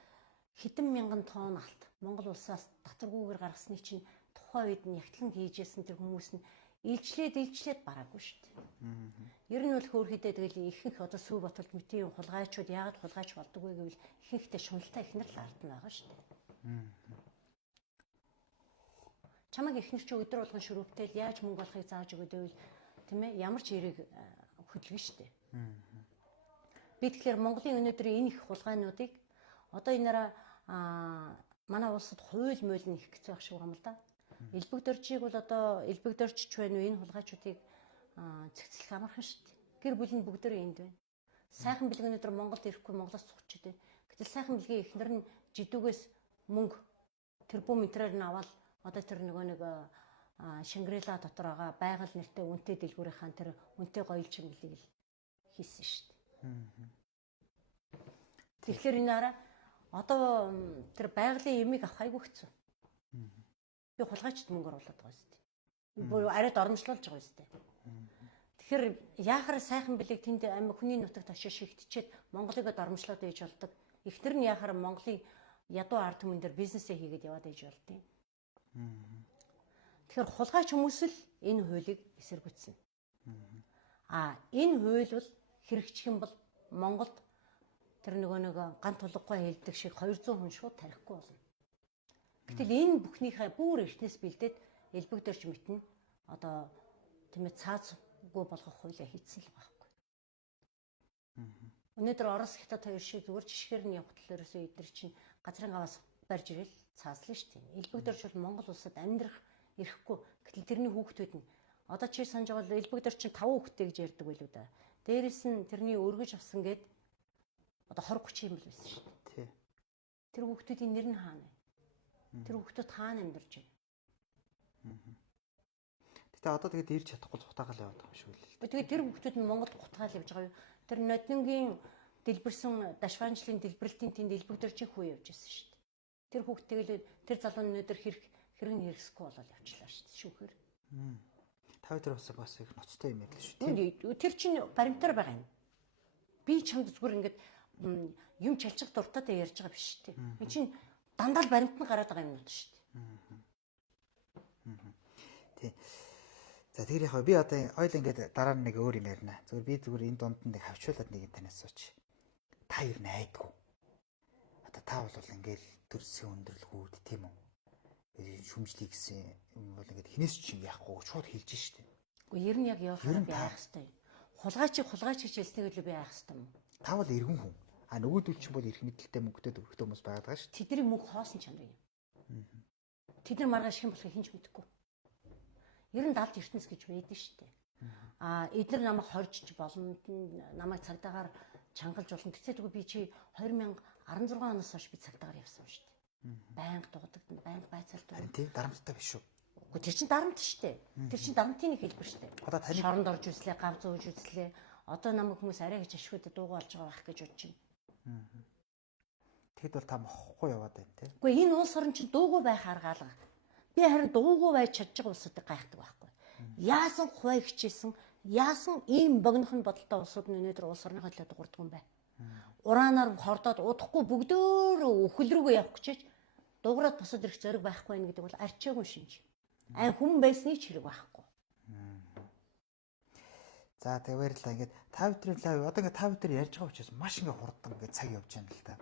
хэдэн мянган тонн алт Монгол улсаас татваргүйгээр гаргасныг чинь тухайн үед нь ягтлан хийжсэн тэр хүмүүс нь илчлээд бараагүй шүү дээ. Ер нь бол хөөрхөдөө тэгэл ихэнх одоо сүү ботолд мэтийн хулгайчууд яагаад хулгайч болдог вэ гэвэл ихэнхдээ шуналтай ихнэр л ардна байгаа шүү дээ. Чамайг ихнэр чи өдөр болгон шөрөвтэй яаж мөнгө олохыг зааж өгöd байвал тийм ээ ямар ч хэрэг хөдөлгөн шүү дээ. Би тэгэхээр Монголын өнөөдрийн энэ их хулгайнуудыг одоо энээрээ манай улсад хууль мойл нь их хэцүү ах шиг юм л да. Элбэг дөржийг бол одоо элбэг дөржч байна уу энэ хулгайчуудыг цэгцлэх амархан шүү дээ. Гэр бүл нь бүгдөө энд байна. Сайхан бэлэг өнөөдөр Монголд ирэхгүй Монголоос цугчид байна. Гэтэл сайхан бэлгийн эхнэр нь жидүүгээс мөнгө тэрбум метрээр нь аваад одоо тэр нөгөө нэг Шангрила дотор байгаа байгаль нэртэй үнэтэй дэлгүүрийн тэр үнэтэй гоёлч бэлгийг л хийсэн шүү дээ. Тэгэхээр энэ араа одоо тэр байгалийн ямиг авах айгүй хэцүү. Би хулгайчд мөнгө оруулаад байгаа шүү дээ. Арай доромжлуулж байгаа үстэй. Тэгэхээр яахаар сайхан бэлэг тэнд амин хүний нутагт очиж шигтчихэд Монголыг доромжлоод ээж болдог. Эхнэр нь яахаар Монголын ядуу ард түмэн дээр бизнесээ хийгээд яваад ээж болдیں۔ Тэгэхээр хулгайч хүмүүс л энэ хуулийг эсэргүүцсэн. Энэ хууль бол хэрэгжих юм бол Монголд тэр нэг ганц тулггүй хэлдэг шиг 200 хүн шууд тарихгүй болно. Гэтэл энэ бүхнийхээ бүр эртнээс бэлдээд элбэгдэрч мэтнэ одоо тиймээ цаазгүй болгох хуулиа хийцэн л байхгүй. Өнөөдөр Орос Хятад хоёр шиг зүгээр жишгээр нь явах тал ерөөсөө эдгээр чинь газрын гаваас барьж ирэл цаазлаа шүү дээ. Элбэгдэрч бол Монгол улсад амьдрах ирэхгүй. Гэтэл тэрний хүүхдүүд нь одоо чи санаж байгаа элбэгдэрч чинь 5 хүүхэдтэй гэж ярьдаг байлгүй да. Дээрээс нь тэрний өргөж авсан гээд одоо 20-30 юм л байсан шүү дээ. Тэр хүүхдүүдийн нэр нь хаана вэ? Тэр хүүхдүүд хаана амьдарч байна? Гэтэ одоо тэгээд ирж чадахгүй цухтаагаал яваад байгаа юм шиг л. Тэгээд тэр хүүхдүүд нь Монголд гутгаал явж байгаа юу? Тэр нодингийн дэлбэрсэн дашванжлын дэлбэрэлтийн тэнд элбэгдэрчийн хүү явж байсан шүү дээ. Тэр хүүхдтэйгээ тэр залуу өнөөдөр хэрэг хэрэгсэхгүй болол явчлаа шүү дээ. Шүүхээр. Та өдөр бас их ноцтой юм байл шүү дээ. Тэр чинь баримтаар байгаа юм. Би чамд зүгээр ингээд юм чалчих дуртайдаа ярьж байгаа биш шүү дээ. Энд чинь дандаа л баримт нь гараад байгаа юмнууд шүү дээ. Тий. За тэр яхаа би одоо ойл ингээд дараа нь нэг өөр юм ярина. Зүгээр би зүгээр энэ дунд нэг хавчуулаад нэг юм танаас сууч. Та юу найдгүй. Одоо та бол ингээд төрсөн өндөрлгүүд тийм үү? Шүмжлий гэсэн юм бол ингээд хинээс ч юм яахгүй шууд хэлж штэ. Үгүй ер нь яг явахаар би айх хэвээр. Хулгайч гэж хэлснэг л би айх хэвээр юм. Та бол иргэн хүн. Нөгөөдөл чинь бол эрх мэдэлтэй мөнгөтэй өрхтэй хүмүүс байгаад байгаа шүү. Тэдний мөнгө хоосон чанар юм. Тэд нар маргааш хэм болохыг хинж мэдэхгүй. Ер нь далд ертөнц гэж байдаг шүү дээ. Эдгээр намайг хоржиж болно, намайг цагдаагаар чангалж болно. Тэгтээ би чи 2016 оноос хойш би цагдаагаар явсан шүү дээ. Байнга дугадаг, байнга байцаалдаг. Харин тий дарамттай биш шүү. Гэхдээ тэр чин дарамт шүү дээ. Тэр чин дарамтын нэг хэлбэр шүү дээ. Одоо таны шоронд орж үзлээ, гав зөөж үзлээ. Одоо намайг хүмүүс арай гэж ашигуд дуугаа олж байгаа байх гэж бодож байна. Тэгэд бол та мохгүй яваад байна тий. Үгүй энэ улс орн чинь дуугүй байх аргаалга. Би харин дуугүй байж чадж байгаа улсуудыг гайхдаг байхгүй. Яасан хувай хичээсэн, яасан ийм богинохон бодолтой улсууд нь өнөөдөр улс орныхоо төлөө дуурдаг юм бэ? Ураанаар хордоод удахгүй бүгдөө өхөл рүүгээ явах гэж дуурайд босоод ирэх зориг байхгүй байх гэдэг бол арчаагүй шинж. Хүн байсны ч хэрэг байхгүй. За тэгээ баярлалаа. Ингээд та бүтрийн лайв одоо ингээд та бүтрийн ярьж байгаа учраас маш ингээд хурдан ингээд цаг явж байна л та.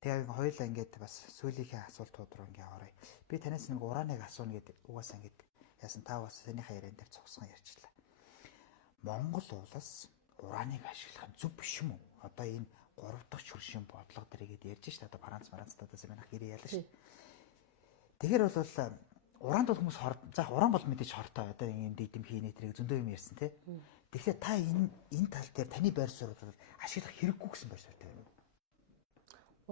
Тэгээ хоёулаа ингээд бас сүүлийнхээ асуултууд руу ингээд оръё. Би танаас нэг урааныг асууна гэдэг угаасаа ингээд яасан та бас санийхаа яриан дээр цугсхан ярьчлаа. Монгол улс урааныг ашиглах нь зөв биш юм уу? Одоо энэ 3 дахь шүршийн бодлого дээргээд ярьж шээ. Одоо Францтаас манайх хэрэг ялла шээ. Тэгэхээр бол уранд бол хүмүүс заах уран бол мэдээж хортой. Одоо энэ дэдэм хийнэ тэрэг зөндөө юм ярьсан тий. Тэгэхээр та энэ тал дээр таны байр суурь бол ашиглах хэрэггүй гэсэн байр суурьтай байна уу?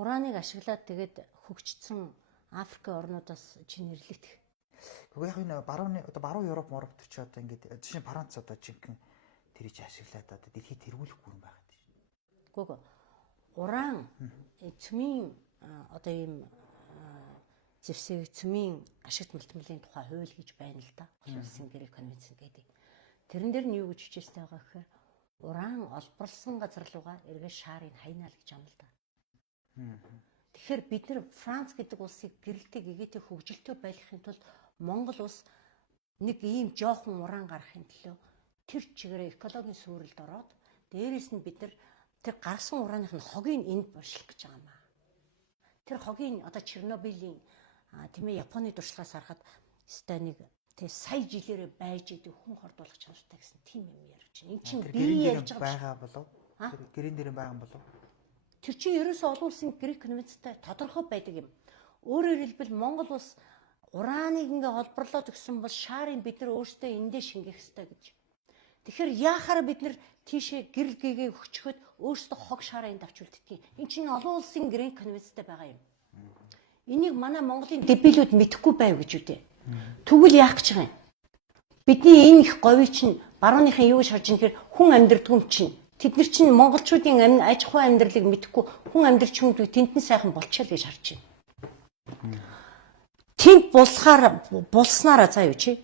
Урааныг ашиглаад тэгээд хөгжсөн Африкийн орнуудаас чинь нэрлэгдэх. Гэхдээ яг энэ баруун Европ морвт ч одоо ингээд жишээ нь Франц одоо жинхэнэ тэрийг ашиглаад одоо дэлхийд тэргүүлэхгүй юм байгаад тийм. Гүг уран цөмийн одоо ийм зэвсэг цөмийн ашигт мэлтмэлийн тухай хууль гэж байна л да. Улсын гэрээ конвенцэн гэдэг. Тэрэн дээр нь юу гэж хичээстэй байгаа гэхээр уран олборлсон газар руугаа эргээ шаарыг хайнаа л гэж юм л да. Тэгэхээр бид нар Франц гэдэг улсыг гэрэлтэй гэгээтэй хөгжилтэй байлгахын тулд Монгол улс нэг ийм жоохон уран гаргахын төлөө тэр чигээрээ экологийн сүрэлд ороод дээрээс нь бид нар тэр гарсан урааных нь хогийг энд бошлох гэж байгаа юм аа. Тэр хогийн одоо Чернобылийн тийм ээ Японы туршлагаас харахад станик тэг сая жилээрээ байж идэг хүн хордуулах чанартай гэсэн тийм юм ярьж байна. Энд чинь би ярьж байгаа болов? Гэрийн дээр байгаа юм болов? Тэр чинь ерөөсөө олон улсын грек конвенцтай тодорхой байдаг юм. Өөрөөр хэлбэл Монгол улс урааныг ингээ холборлоод өгсөн бол шаарыг бид нар өөрсдөө эндээ шингээх ёстой гэж. Тэгэхээр яахаар бид нар тийшээ гэрэл гээгээ өгчөхөд өөрсдөө хог шаараа энд авч үлддэг юм. Энэ чинь олон улсын грек конвенцтай байгаа юм. Энийг манай Монголын дебилүүд мэдэхгүй байв гэж үтэй. Тэгвэл яах гэж байгаа юм? Бидний энэ их говь чинь барууныхын юу гэж харж байгаа нөхөр хүн амьдрдгүй юм чинь. Тэд нар чинь монголчуудын аж ахуй амьдралыг мэдэхгүй хүн амьдрч хүмүүс тентэн сайхан болчихоо л гэж харж байна. Тэнд булснараа заа юу чи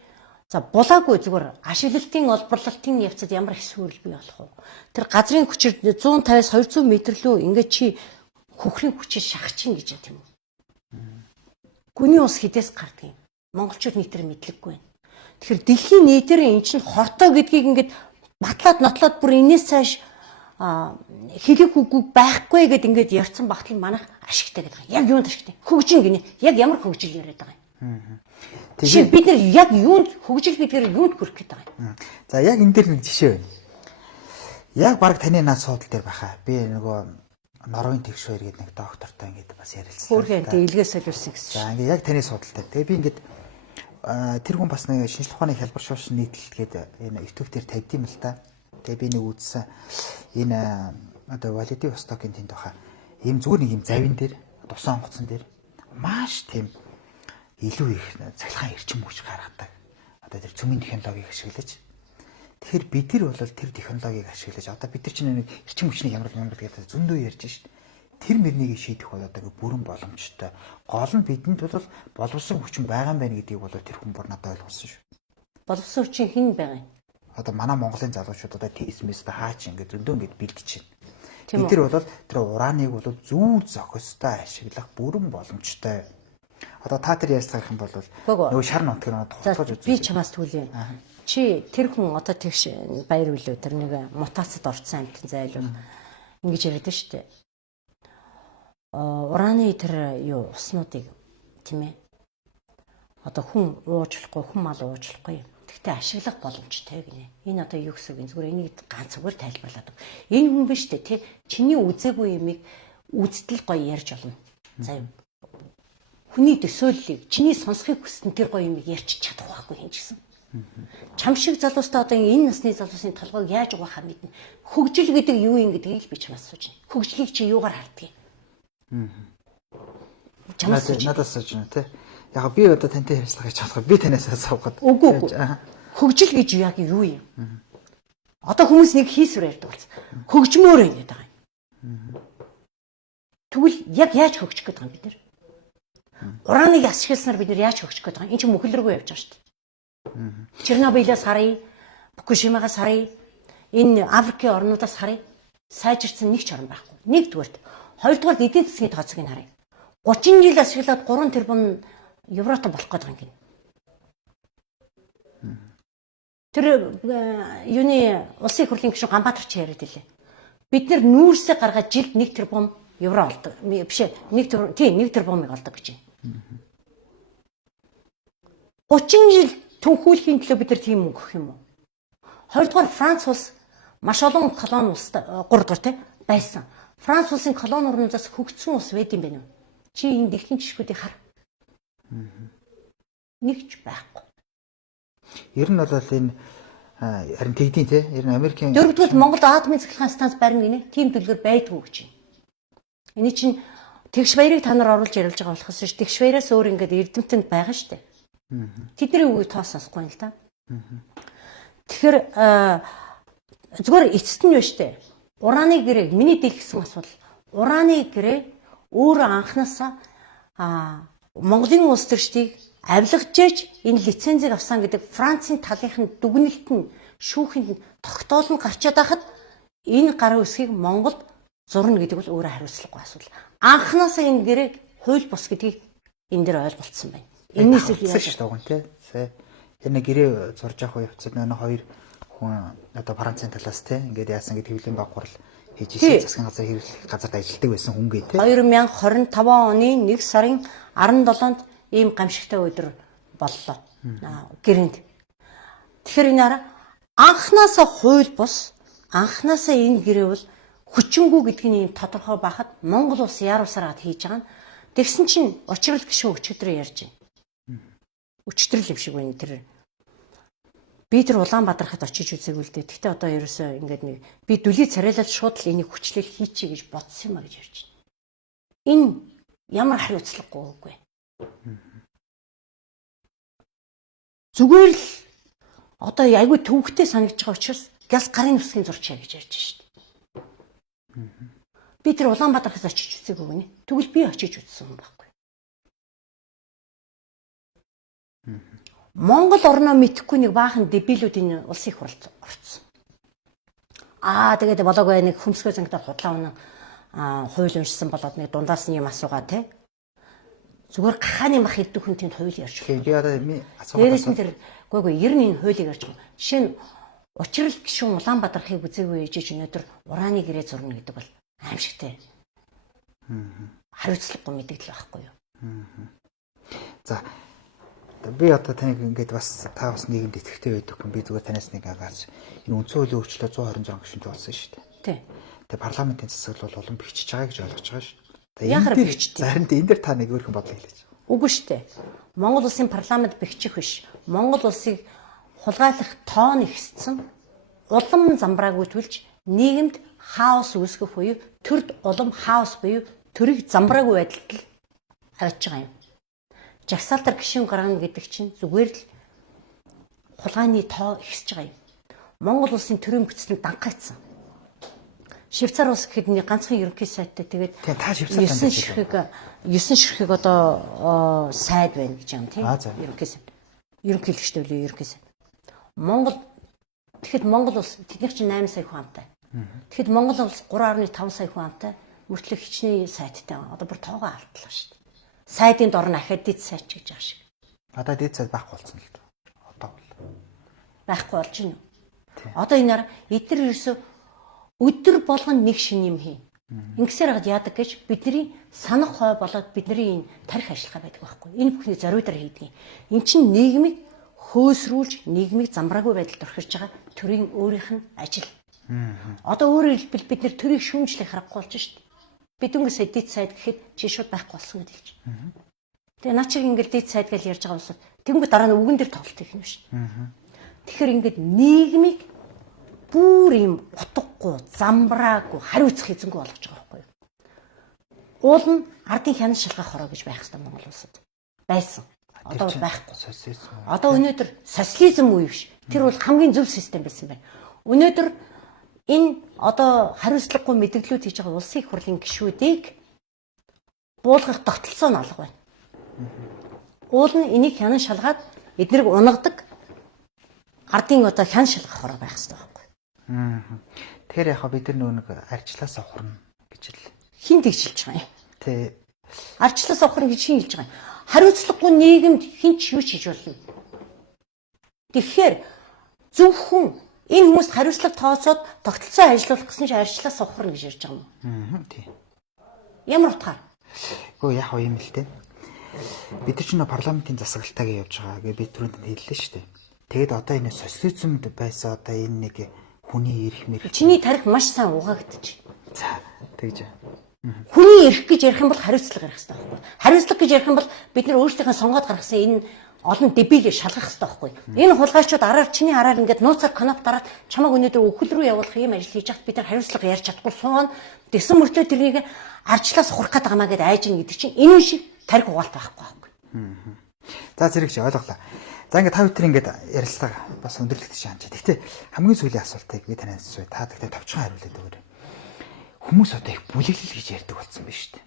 За булаагүй зүгээр ашиглалтын олборлолтын явцад ямар их сүйрэл бий болох вэ? Тэр газрын хүчээр 150-аас 200 м лөө ингээд чи хөхрийн хүчээр шахачин гэж юм тийм үү? Гүний ус хідээс гардаг юм. Монголчууд нийтээр мэдлэггүй байна. Тэгэхээр дэлхийн нийтээр эн чинь хортой гэдгийг ингээд батлаад нотлоод бүр энэс цааш хэлэх үгүй байхгүй гэд ингээд ярьсан багтал манайх ашигтай гэдэг. Яг юунд ашигтай? Хөгжин гинэ. Яг ямар хөгжил яриад байгаа юм? Тэгэхээр бид нэр яг юунд хөгжил гэдгээр юунд хүрэх гээд байгаа юм? За яг энэ дээр нэг жишээ байна. Яг баг таны наад суудал дээр баха. Би нөгөө Норвегийн тэгш хоёр гэдэг нэг доктортой ингээд бас ярилцсан. Хөөрхөн тэгээ илгээс солиулсан гэсэн. За ингээд яг таны суудал дээр. Тэгээ би ингээд тэр хүн бас нэг шинжлэх ухааны хялбар шууршин нийтлэлт гэдэг энэ YouTube дээр тавьд юм л та. Тэгээ би нэг үзсэн энэ одоо Владивостокын тэнд баха. Ийм зүгээр нэг юм завин дээр, тусан онгоцон дээр маш тийм илүү их цахилгаан эрчим хүч гаргадаг. Одоо тэр цөмийн технологиг ашиглаж. Тэгэхээр бид нар бол тэр технологиг ашиглаж одоо бид нар чинь нэг эрчим хүчний ямар гэдэг зөндөө ярьж шít. Тэр мөрнийг шийдэх бол одоо бүрэн боломжтой. Гол нь бидэнд бол боловсон хүчин байгаа юм байна гэдгийг бол тэр хүн бүр надад ойлгуулсан шүү. Боловсон хүчин хэн байгаа юм? Одоо манай Монголын залуучууд одоо TSM-с хаач ингээд зөндөө ингээд бэлдэж байна. Бид нар бол тэр урааныг бол зүүр зохистой ашиглах бүрэн боломжтой. Одоо та тэр ярьцгаах юм бол нөгөө шар нутгаар тогтоож үзье. Би чамаас түлээ. Чи тэр хүн одоо тэгш баяр үлээ тэр нэг мутацид орцсон амтын зайлуул ингэж яриад шүү дээ. Ураны тэр юу уснуудыг тийм ээ. Одоо хүн уучлахгүй, хүн мал уучлахгүй. Тэгтээ ашиглах боломжтой гинэ. Энэ одоо юу гэсэн үг юм? Зүгээр энийг ганц зүгээр тайлбарлаад. Энэ хүн биш үү те? Чиний үзээгүй юмыг үзтэл гоё ярьж олно. За юу. Хүний төсөөллийг чиний сонсхийг хүссэн тэр гоё юмыг ярьж чадах байхгүй юм гэсэн. Чам шиг залуустай одоо энэ насны залуусын толгойг яаж угаахаа мэднэ. Хөгжил гэдэг юу юм гэдгийг л би чамаас сууж байна. Хөгжлийг чи юугаар хардгийг? Надаас сууж байна те. Яг би одоо тантай ярьцлага хийж чадах. Би танаас асуугаад. Үгүй. Хөгжил гэж яг юу юм? Одоо хүмүүс нэг хийсвэр ярьдаг болсон. Хөгжмөөр юм гэдэг юм. Тэгвэл яг яаж хөгжих гэдэг юм бид нар? Урааныг ашигласнаар бид нар яаж хөгжих гэдэг юм? Энд чинь мөхөл рүү явж байгаа шүү дээ. Чернобылээс харъя, Фукушимагаас харъя, энэ Африкийн орнуудаас харъя. Сайжирсан нэг ч орн байхгүй. Нэгдүгээрт, хоёрдугаар эдийн засгийн тооцоог нь харъя. 30 жил ашиглаад 3 тэрбум евротой болох гэдэг юм. Тэр юуны улсын их хурлын гишүүн Ганбаатар ч яриад илээ. Бид нар нүүрсээ гаргаад жилд 1 тэрбум евро олдог. Биш ээ, 1 тэрбумыг олдог гэж байна. 30 жил түнхүүлэхийн төлөө бид нар тийм мөнгө өгөх юм уу? Хоёрдугаар Франц улс маш олон колони улстай 3 дугаар те байсан. Франц улсын колони орнуудаас хөгжсөн улс байд юм байна уу? Чи энэ дэлхийн жишгүүдийг хар. Нэг ч байхгүй. Ер нь бол энэ харин тэгдийн те. Ер нь Америкийн дөрөвдүгээр Монгол атомын цахилгаан станц барина гинэ. Тийм төлөвлөгөө байдгүй гэж байна. Эний чинь тэгш баярыг та нар оруулж ярилж байгаа болохоос ш тэгш баяраас өөр ингээд эрдэмтэнд байгаа штэ. Тэдний үгийг тоос сонсохгүй юм л та. Тэгэхээр зүгээр эцэст нь байна штэ. Ураны гэрээ миний дэлгэсэн асуудал. Ураны гэрээ өөрөө анханасаа Монголын улс төрчдийг авилгажээж энэ лицензийг авсан гэдэг Францын талынхын дүгнэлт нь шүүхэнд тогтоол нь гарчаад байхад энэ гар үсгийг Монголд зурна гэдэг бол өөрөө хариуцлагагүй асуудал. Анханасаа энэ гэрээг хууль бус гэдгийг энэ дээр ойлголцсон байна. Энэс их яаж тауган тий. Тэр нэг гэрээ зурж авах явцад нөө хоёр хүн одоо Францын талаас тий ингээд яасан гэдэг хэвлэлийн баг гурал хийж ирсэн засгийн газар хэрэглэх газарт ажилладаг байсан хүн гээ тий. 2025 оны 1 сарын 17-нд ийм гамшигтай өдөр боллоо. Гэрээнд. Тэгэхээр энэ анханасаа хууль бус, анханасаа энэ гэрээ бол хүчингүү гэдгийг ийм тодорхой байхад Монгол улс яарусараад хийж байгаа нь тэгсэн чинь учрал гişүн өчигдөр ярьж байна. Өчтөрл юм шиг байна тэр. Би тэр Улаанбаатархад очиж үзээгүй л дээ. Гэхдээ одоо ерөөсөө ингээд нэг би дүлий царайлал шууд л энийг хүчлэл хийчихье гэж бодсон юм а гэж ярьж байна. Энэ ямар хариуцлагагүй үгүй. Зүгээр л одоо айгүй төвөгтэй санагдж байгаа учраас газ гарын нүсгийн зурчаа гэж ярьж шít. Би тэр Улаанбаатархаас очиж үзээгүй гинэ. Тэгвэл би очиж үзсэн юм байхгүй. Монгол орноо мэдхгүй нэг баахан дебилүүдийн улсын их орцсон. Тэгээд болоогүй нэг хөмсгөө зангидаар худлаа унаа хууль уншсан болоод нэг дундаас нь юм асуугаа те. Зүгээр гахааны мах идэх хүн тэнд хууль ярьж байна. Тэгээ одоо Дээрээс нь тэр гойгоо ер нь энэ хуулийг ярьж байна. Жишээ нь учрал гишүүн Улаанбаатархыг үзээгүй ээжиж өнөөдөр урааны гэрээ зурна гэдэг бол аимшигтэй. Хариуцлагагүй мэдээлэл байхгүй юу? За би одоо таныг ингээд бас та бас нийгэмд итгэвтэй байдаг хүн би зүгээр танаас нэг агаас энэ үндсэн хуулийн өөрчлөлт 126 гишүүнтэй болсон шүү дээ. Тий. Тэгээ парламентын засаглал бол улам бэхжиж байгаа гэж ойлгож байгаа шүү. Яхаар бэхждэг. Зарим энэ дээр та нэг өөрхөн бодлоо хэлээч. Үгүй шүү дээ. Монгол улсын парламент бэхжих биш. Монгол улсыг хулгайлах тоон ихссэн. Улам замбраагүй төлж нийгэмд хаос үүсгэх буюу төрд улам хаос буюу төрийг замбраагүй байдалд авч байгаа юм. Жагсаалтар гишүүн гаргана гэдэг чинь зүгээр л хулгайны тоо ихсэж байгаа юм. Монгол улсын төрийн бүтцэнд данхайцсан. Швейцар улс гэхэд нэг ганцхан ерөнхий сайтай тэгээд 9 ширхэг одоо сайд байна гэж юм тийм. Ерөнхий сайд. Ерөнхийлөгчтэй үл ерөнхий сайд. Тэгэхэд Монгол улс тэднийх чинь 8 сая хүн амтай. Тэгэхэд Монгол улс 3.5 сая хүн амтай. Мөртлөө хичнээн сайттай. Одоо бүр тоогоо алдлаа шүү дээ. Сайдын дор нь академик сайт ч гэж байгаа шиг. Одоо дээд сайд байхгүй болсон л дээ. Одоо бол байхгүй болж байна уу? Одоо энээр эдгээр ерөөсө өдөр болгон нэг шин юм хийн. Ингэсээр хад яадаг гэж бидний санах хой болоод бидний энэ тарих ажиллагаа байдаг байхгүй. Энэ бүхний зориудаар хийдэг. Эн чинь нийгмийг хөөсрүүлж, нийгмийг замбраагүй байдалд орхирч байгаа төрийн өөрийнх нь ажил. Одоо өөрөөр хэлбэл бид нэр төрийг шүүмжлэх харахгүй болж шít. Бид өнгөс эдит сайд гэхэд чи шууд байхгүй болсон гэж хэлж. Тэгээ наа чиг ингээд эдит сайд гэж ярьж байгаа усад тэнгүү дараа нь үгэн дээр тоглолт хийх юм шít. Тэгэхээр ингээд нийгмийг бүр юм утгагүй, замбраагүй, хариуцах эзэнгүй болгож байгаа байхгүй юу? Уул нь ардын хянан шалгах хороо гэж байх хэрэгтэй Монгол улсад. Байсан. Одоо байхгүй. Одоо өнөөдөр социализм үе биш. Тэр бол хамгийн зөв систем байсан байна. Өнөөдөр энэ одоо хариуцлагагүй мэдээлэлүүд хийж байгаа улсын их хурлын гишүүдийг буулгах тогтолцоо нь алга байна. Уул нь энийг хянан шалгаад эднэрийг унагадаг ардын одоо хянан шалгах хороо байх хэрэгтэй байхгүй. Тэгэхээр яхаа бид нар нэг арчлаас ухарна гэж л хин тэгжилж байгаа юм. Тэ. Арчлаас ухарна гэж хин хэлж байгаа юм. Хариуцлагагүй нийгэмд хин ч юу ч хийж болно. Тэгэхээр зөвхөн энэ хүмүүст хариуцлага тооцоод тогтолцоо ажиллуулах гэсэн чинь арчлаас ухарна гэж ярьж байгаа юм. Тийм. Ямар утгаар? Гэхдээ яг юм л дээ. Бид нар ч нөө парламентын засаглалтаагаа явж байгаа гэж би түрүүнд хэллээ шүү дээ. Тэгэд одоо энэ социализмд байсан одоо энэ нэг хүний эрх мэрх. Чиний тарих маш сайн угаагдчих. За тэгж. Хүний эрх гэж ярих юм бол хариуцлага ярих хэрэгтэй байхгүй. Хариуцлага гэж ярих юм бол бид нар өөрсдийнхөө сонгоод гаргасан энэ олон дебилийг шалгах хэрэгтэй байхгүй. Энэ хулгайчууд араар чиний араар ингээд нууцаар канап дараад чамаг өнөөдөр өвхөл рүү явуулах юм ажил хийж хат бид нар хариуцлага ярьж чадахгүй сууна. Тэсэн мөртөө тэрнийг арчлаас ухрах гэдэг хамаа гэдээ айж ин гэдэг чинь энэ шиг тарих угаалт байхгүй. За зэрэг чи ойлголоо. За ингээд та бүхэн ингээд ярилцлага бас өндөрлөгдөж шаанчаа. Гэхдээ хамгийн сүүлийн асуултыг би танаас асууя. Та тэгтээ товчхон хариулаад өгөөрэй. Хүмүүс одоо их бүлэглэл гэж ярьдаг болсон байна шүү дээ.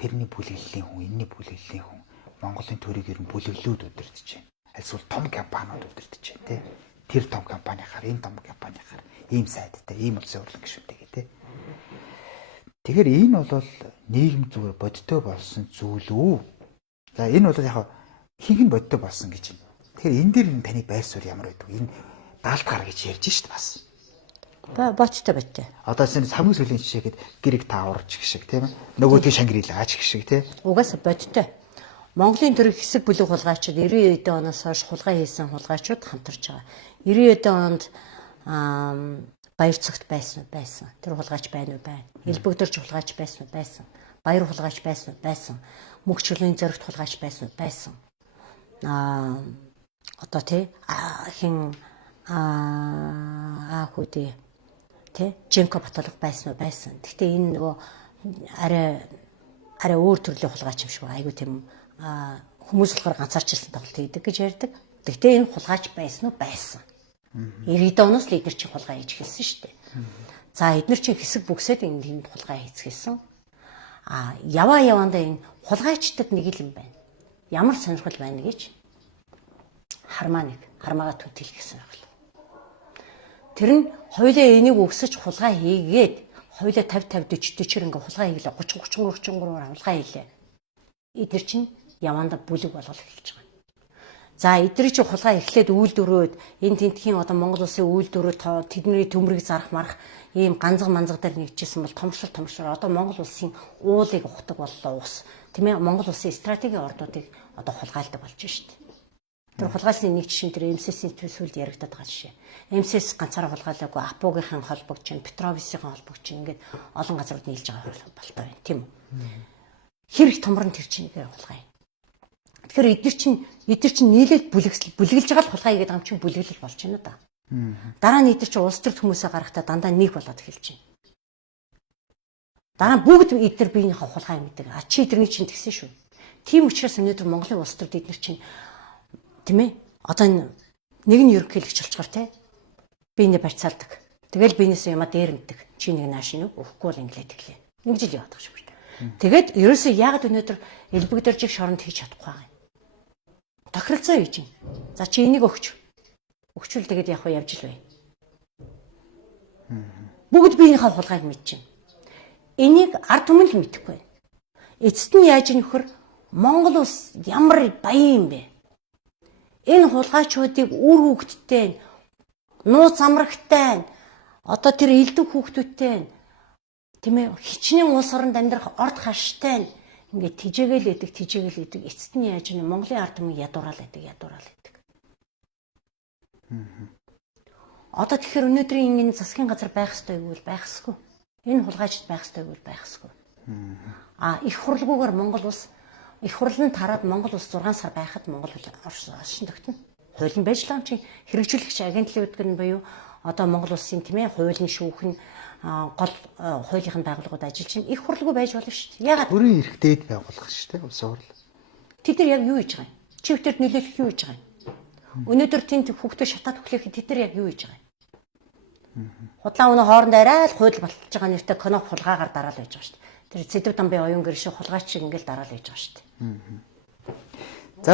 Тэрний бүлэглэлийн хүн, энэний бүлэглэлийн хүн Монголын төрийг ер нь бүлэглүүд удирдах чинь. Альсвал том компаниуд удирдах чинь тий. Тэр том компанийнхаар, энэ том компанийнхаар ийм сайдтай, ийм улсын хурлын гишүүнтэй гэдэг. Тэгэхээр энэ бол нийгэм зүгээр бодтой болсон зүйл үү? За энэ бол яг хинхэн бодтой болсон гэж байна. Тэгэхээр энэ дээр таны байр суурь ямар байдаг? Энэ даалтгаар гэж ярьж шít бас. Бодтой. Одоо энэ хамгийн сүүлийн жишээгээд гэрэг тааварч гэх шиг тийм ээ. Нөгөөдгөө Шангрилаач гэх шиг тийм. Угаасаа бодтой. Монголын төрийн хэсэг бүлэг хулгайчид 90-д оноос хойш хулгай хийсэн хулгайчид хамтарч байгаа. 90-д онд Баяр цагт байсан. Тэр хулгайч байна уу? Байна. Элбэгдэрч хулгайч байсан. Баяр хулгайч байсан. Мөнх чулууны зоригт хулгайч байсан. Одоо тий хин хүүдээ тий Жинко Баталга байсан. Гэхдээ энэ нөгөө арай өөр төрлийн хулгайч юм шиг айгу тийм хүмүүс болохоор ганцаарчлсан тоглолт хийдэг гэж ярьдаг. Гэхдээ энэ хулгайч байсан уу? Байсан. 90-д оноос л эдгээр чинь хулгай хийж хэлсэн шүү дээ. За эдгээр чинь хэсэг бүксэд энэ хулгай хийцгээсэн. Яваандаа энэ хулгайчдад нэг л юм байна. Ямар сонирхол байна гэж Хармаагаа түнтэл гэсэн юм. Тэр нь хоёулаа энийг өгсөж хулгай хийгээд хоёулаа 50 40 ингээ хулгай хийлээ 33 хулгай хийлээ. Эдгээр чинь яванда бүлэг болгол эхэлж байгаа. За эдгээр чинь хулгай эхлээд үйлдвэрөөд энэ тентхийн одоо Монгол улсын үйлдвэрөө тэдний төмрийг зарах марах ийм ганцхан манзаг дээр нэгжсэн бол томшир одоо Монгол улсын уулыг ухдаг боллоо ус. Тийм ээ Монгол улсын стратегийн ордуудыг одоо хулгайлдаг болж шít. Тэр хулгайлсны нэг жишээ тэр МСС-ийн төсвөлд яригадаад байгаа жишээ. МСС ганцаараа хулгайлаагүй Апугийнхын холбогч, Петровисийн холбогч ингээд олон газрууд нийлж байгаа болтой байна тийм үү. Хэрэг томрон тэр чинь нэгээр хулгай. Тэгэхээр эдгээр чинь нийлээд бүлэглэж байгаа л хулгай гэдэг юм чинь бүлэглэл болж байна да. Дараа нь эдгээр чинь улс төрт хүмүүсээ гаргахтаа дандаа нэг болоод эхэлж байна. Дараа нь бүгд эдгээр биенийхээ хулгай мэддэг. А чи эдгэрний чинь тэгсэн шүү. Тийм учраас өнөөдөр Монголын улс төрт эдгээр чинь тийм ээ одоо нэг нь ерөнхийлөгч болчгоор те биенээ барьцаалдаг. Тэгэл биенээс юмаа дээр мэддэг. Чи нэг нааш нь өгөхгүй бол инглээд тэглээ. Нэг жил яваад байгаа шүү. Тэгээд ерөөсөө яг өнөөдөр элбэгдэржиг шоронд хийж чадахгүй байгаа юм. Тохиролцоо хийж байна. За чи энийг өгч. Өгчүүл тэгээд яг явж л бай. Бүгд биенийхээ хулгайг мэдчихэв. Энийг ард түмэн л мэдэхгүй. Эцэст нь яаж нөхөр Монгол улс ямар баян юм бэ? Энэ хулгайчуудыг үр хөвгттэй, нууц амрагтай, одоо тэр элдв хүүхдүүдтэй, тийм ээ хичнээн улс оронд амьдрах орд хаштай ингээд тижээгэл идэг эцэст нь яаж нэг Монголын ард түмэн ядуурал идэг. Одоо тэгэхээр өнөөдрийн энэ засгийн газар байх ёстой гэвэл байх ёсгүй. Энэ хулгайчд байх ёстой гэвэл байх ёсгүй. Их хурлгүйгээр Монгол улс их хурлын тараад Монгол улс 6 сар байхад Монгол оршин тогтно. Хуулийн байж байгаа юм чи хэрэгжүүлэгч агентлаг гэдэг нь буюу одоо Монгол улсын тийм ээ хуулийн шүүх нь гол хуулийн байгууллагууд ажиллаж чинь их хурлгүй байж болно шүү дээ. Ягаад? Бүрийн эрх дээд байгуулах шүү дээ. Улс хурл. Тэд нар яг юу хийж байгаа юм? Чивтэрд нөлөөлөх юу хийж байгаа юм? Өнөөдөр тэнд хүүхдээ шатаад өглөөхэд тэд нар яг юу хийж байгаа юм? Худлаа өнөө хооронд арай л хууль болчихж байгаа нэртэй коноп хулгаагаар дараал байж байгаа шүү дээ. Тэр Цэдэв Дамбын оюун гэр шиг хулгайч шиг ингээл дараал байж байгаа шүү дээ.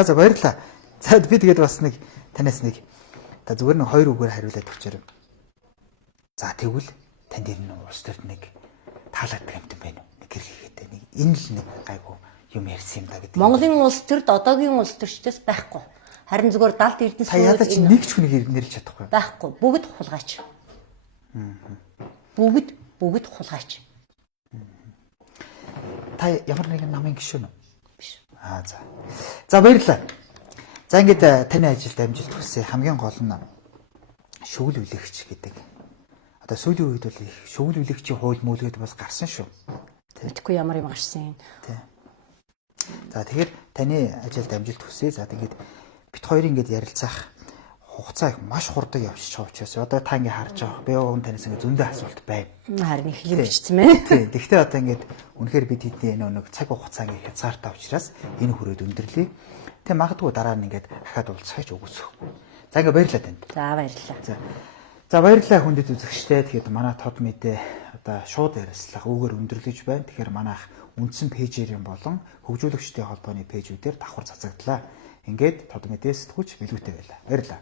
За баярлалаа. За би тэгээд бас нэг танаас нэг та зүгээр нэг хоёр үгээр хариулаад өгчөөрэй. За тэгвэл танд энэ улс төрд нэг таалагддаг юм байна уу? Нэг хэрэгэтэй нэг энэ л нэг гайгүй юм ярьсан юм да гэдэг. Монголын улс төрд одоогийн улс төрчдөөс байхгүй. Харин зүгээр далд эрдэнэ суугаад та ядаж нэг ч хүнийг нэрлэж чадахгүй. Байхгүй. Бүгд хулгайч. Бүгд хулгайч. Та ямар нэгэн намын гишүүн үү? Биш. За баярлалаа. За ингээд таны ажилд амжилт хүсье. Хамгийн гол нь шүгэл үлээгч гэдэг. Одоо сүүлийн үед бол их шүгэл үлээгчийн хууль мөөлгөд бас гарсан шүү. Тэгэхгүй ямар юм гарсан юм. За тэгэхээр таны ажилд амжилт хүсье. За тэгээд бит хоёрын ингээд ярилцах хугацаа их маш хурдан явж байгаа учраас одоо та ингээ харж байгаа. Би өгөн танаас ингээ зөндөө асуулт байна. Харин их юм бичсэн мэ. Тийм. Гэхдээ одоо ингээд үнэхээр бид хэдний нэг цаг хугацааг хязгаартай учраас энэ хүрээд өндөрлөе. Тэг магадгүй дараа нь ингээд дахиад уулзах гэж үгүйсэхгүй. За ингээ баярлалаа танд. За баярлалаа. За баярлалаа хүндэт үзэгчтэй. Тэгэхээр манай тод мэдээ одоо шууд ярилцлага үүгээр өндөрлөж байна. Тэгэхээр манайх үндсэн пэйжээр болон хөгжүүлэгчдийн холбооны пэйжүүдээр давхар цацагдлаа. Ингээд тод мэдээ сэтгүүлч билүүтэй байлаа. Баярлалаа.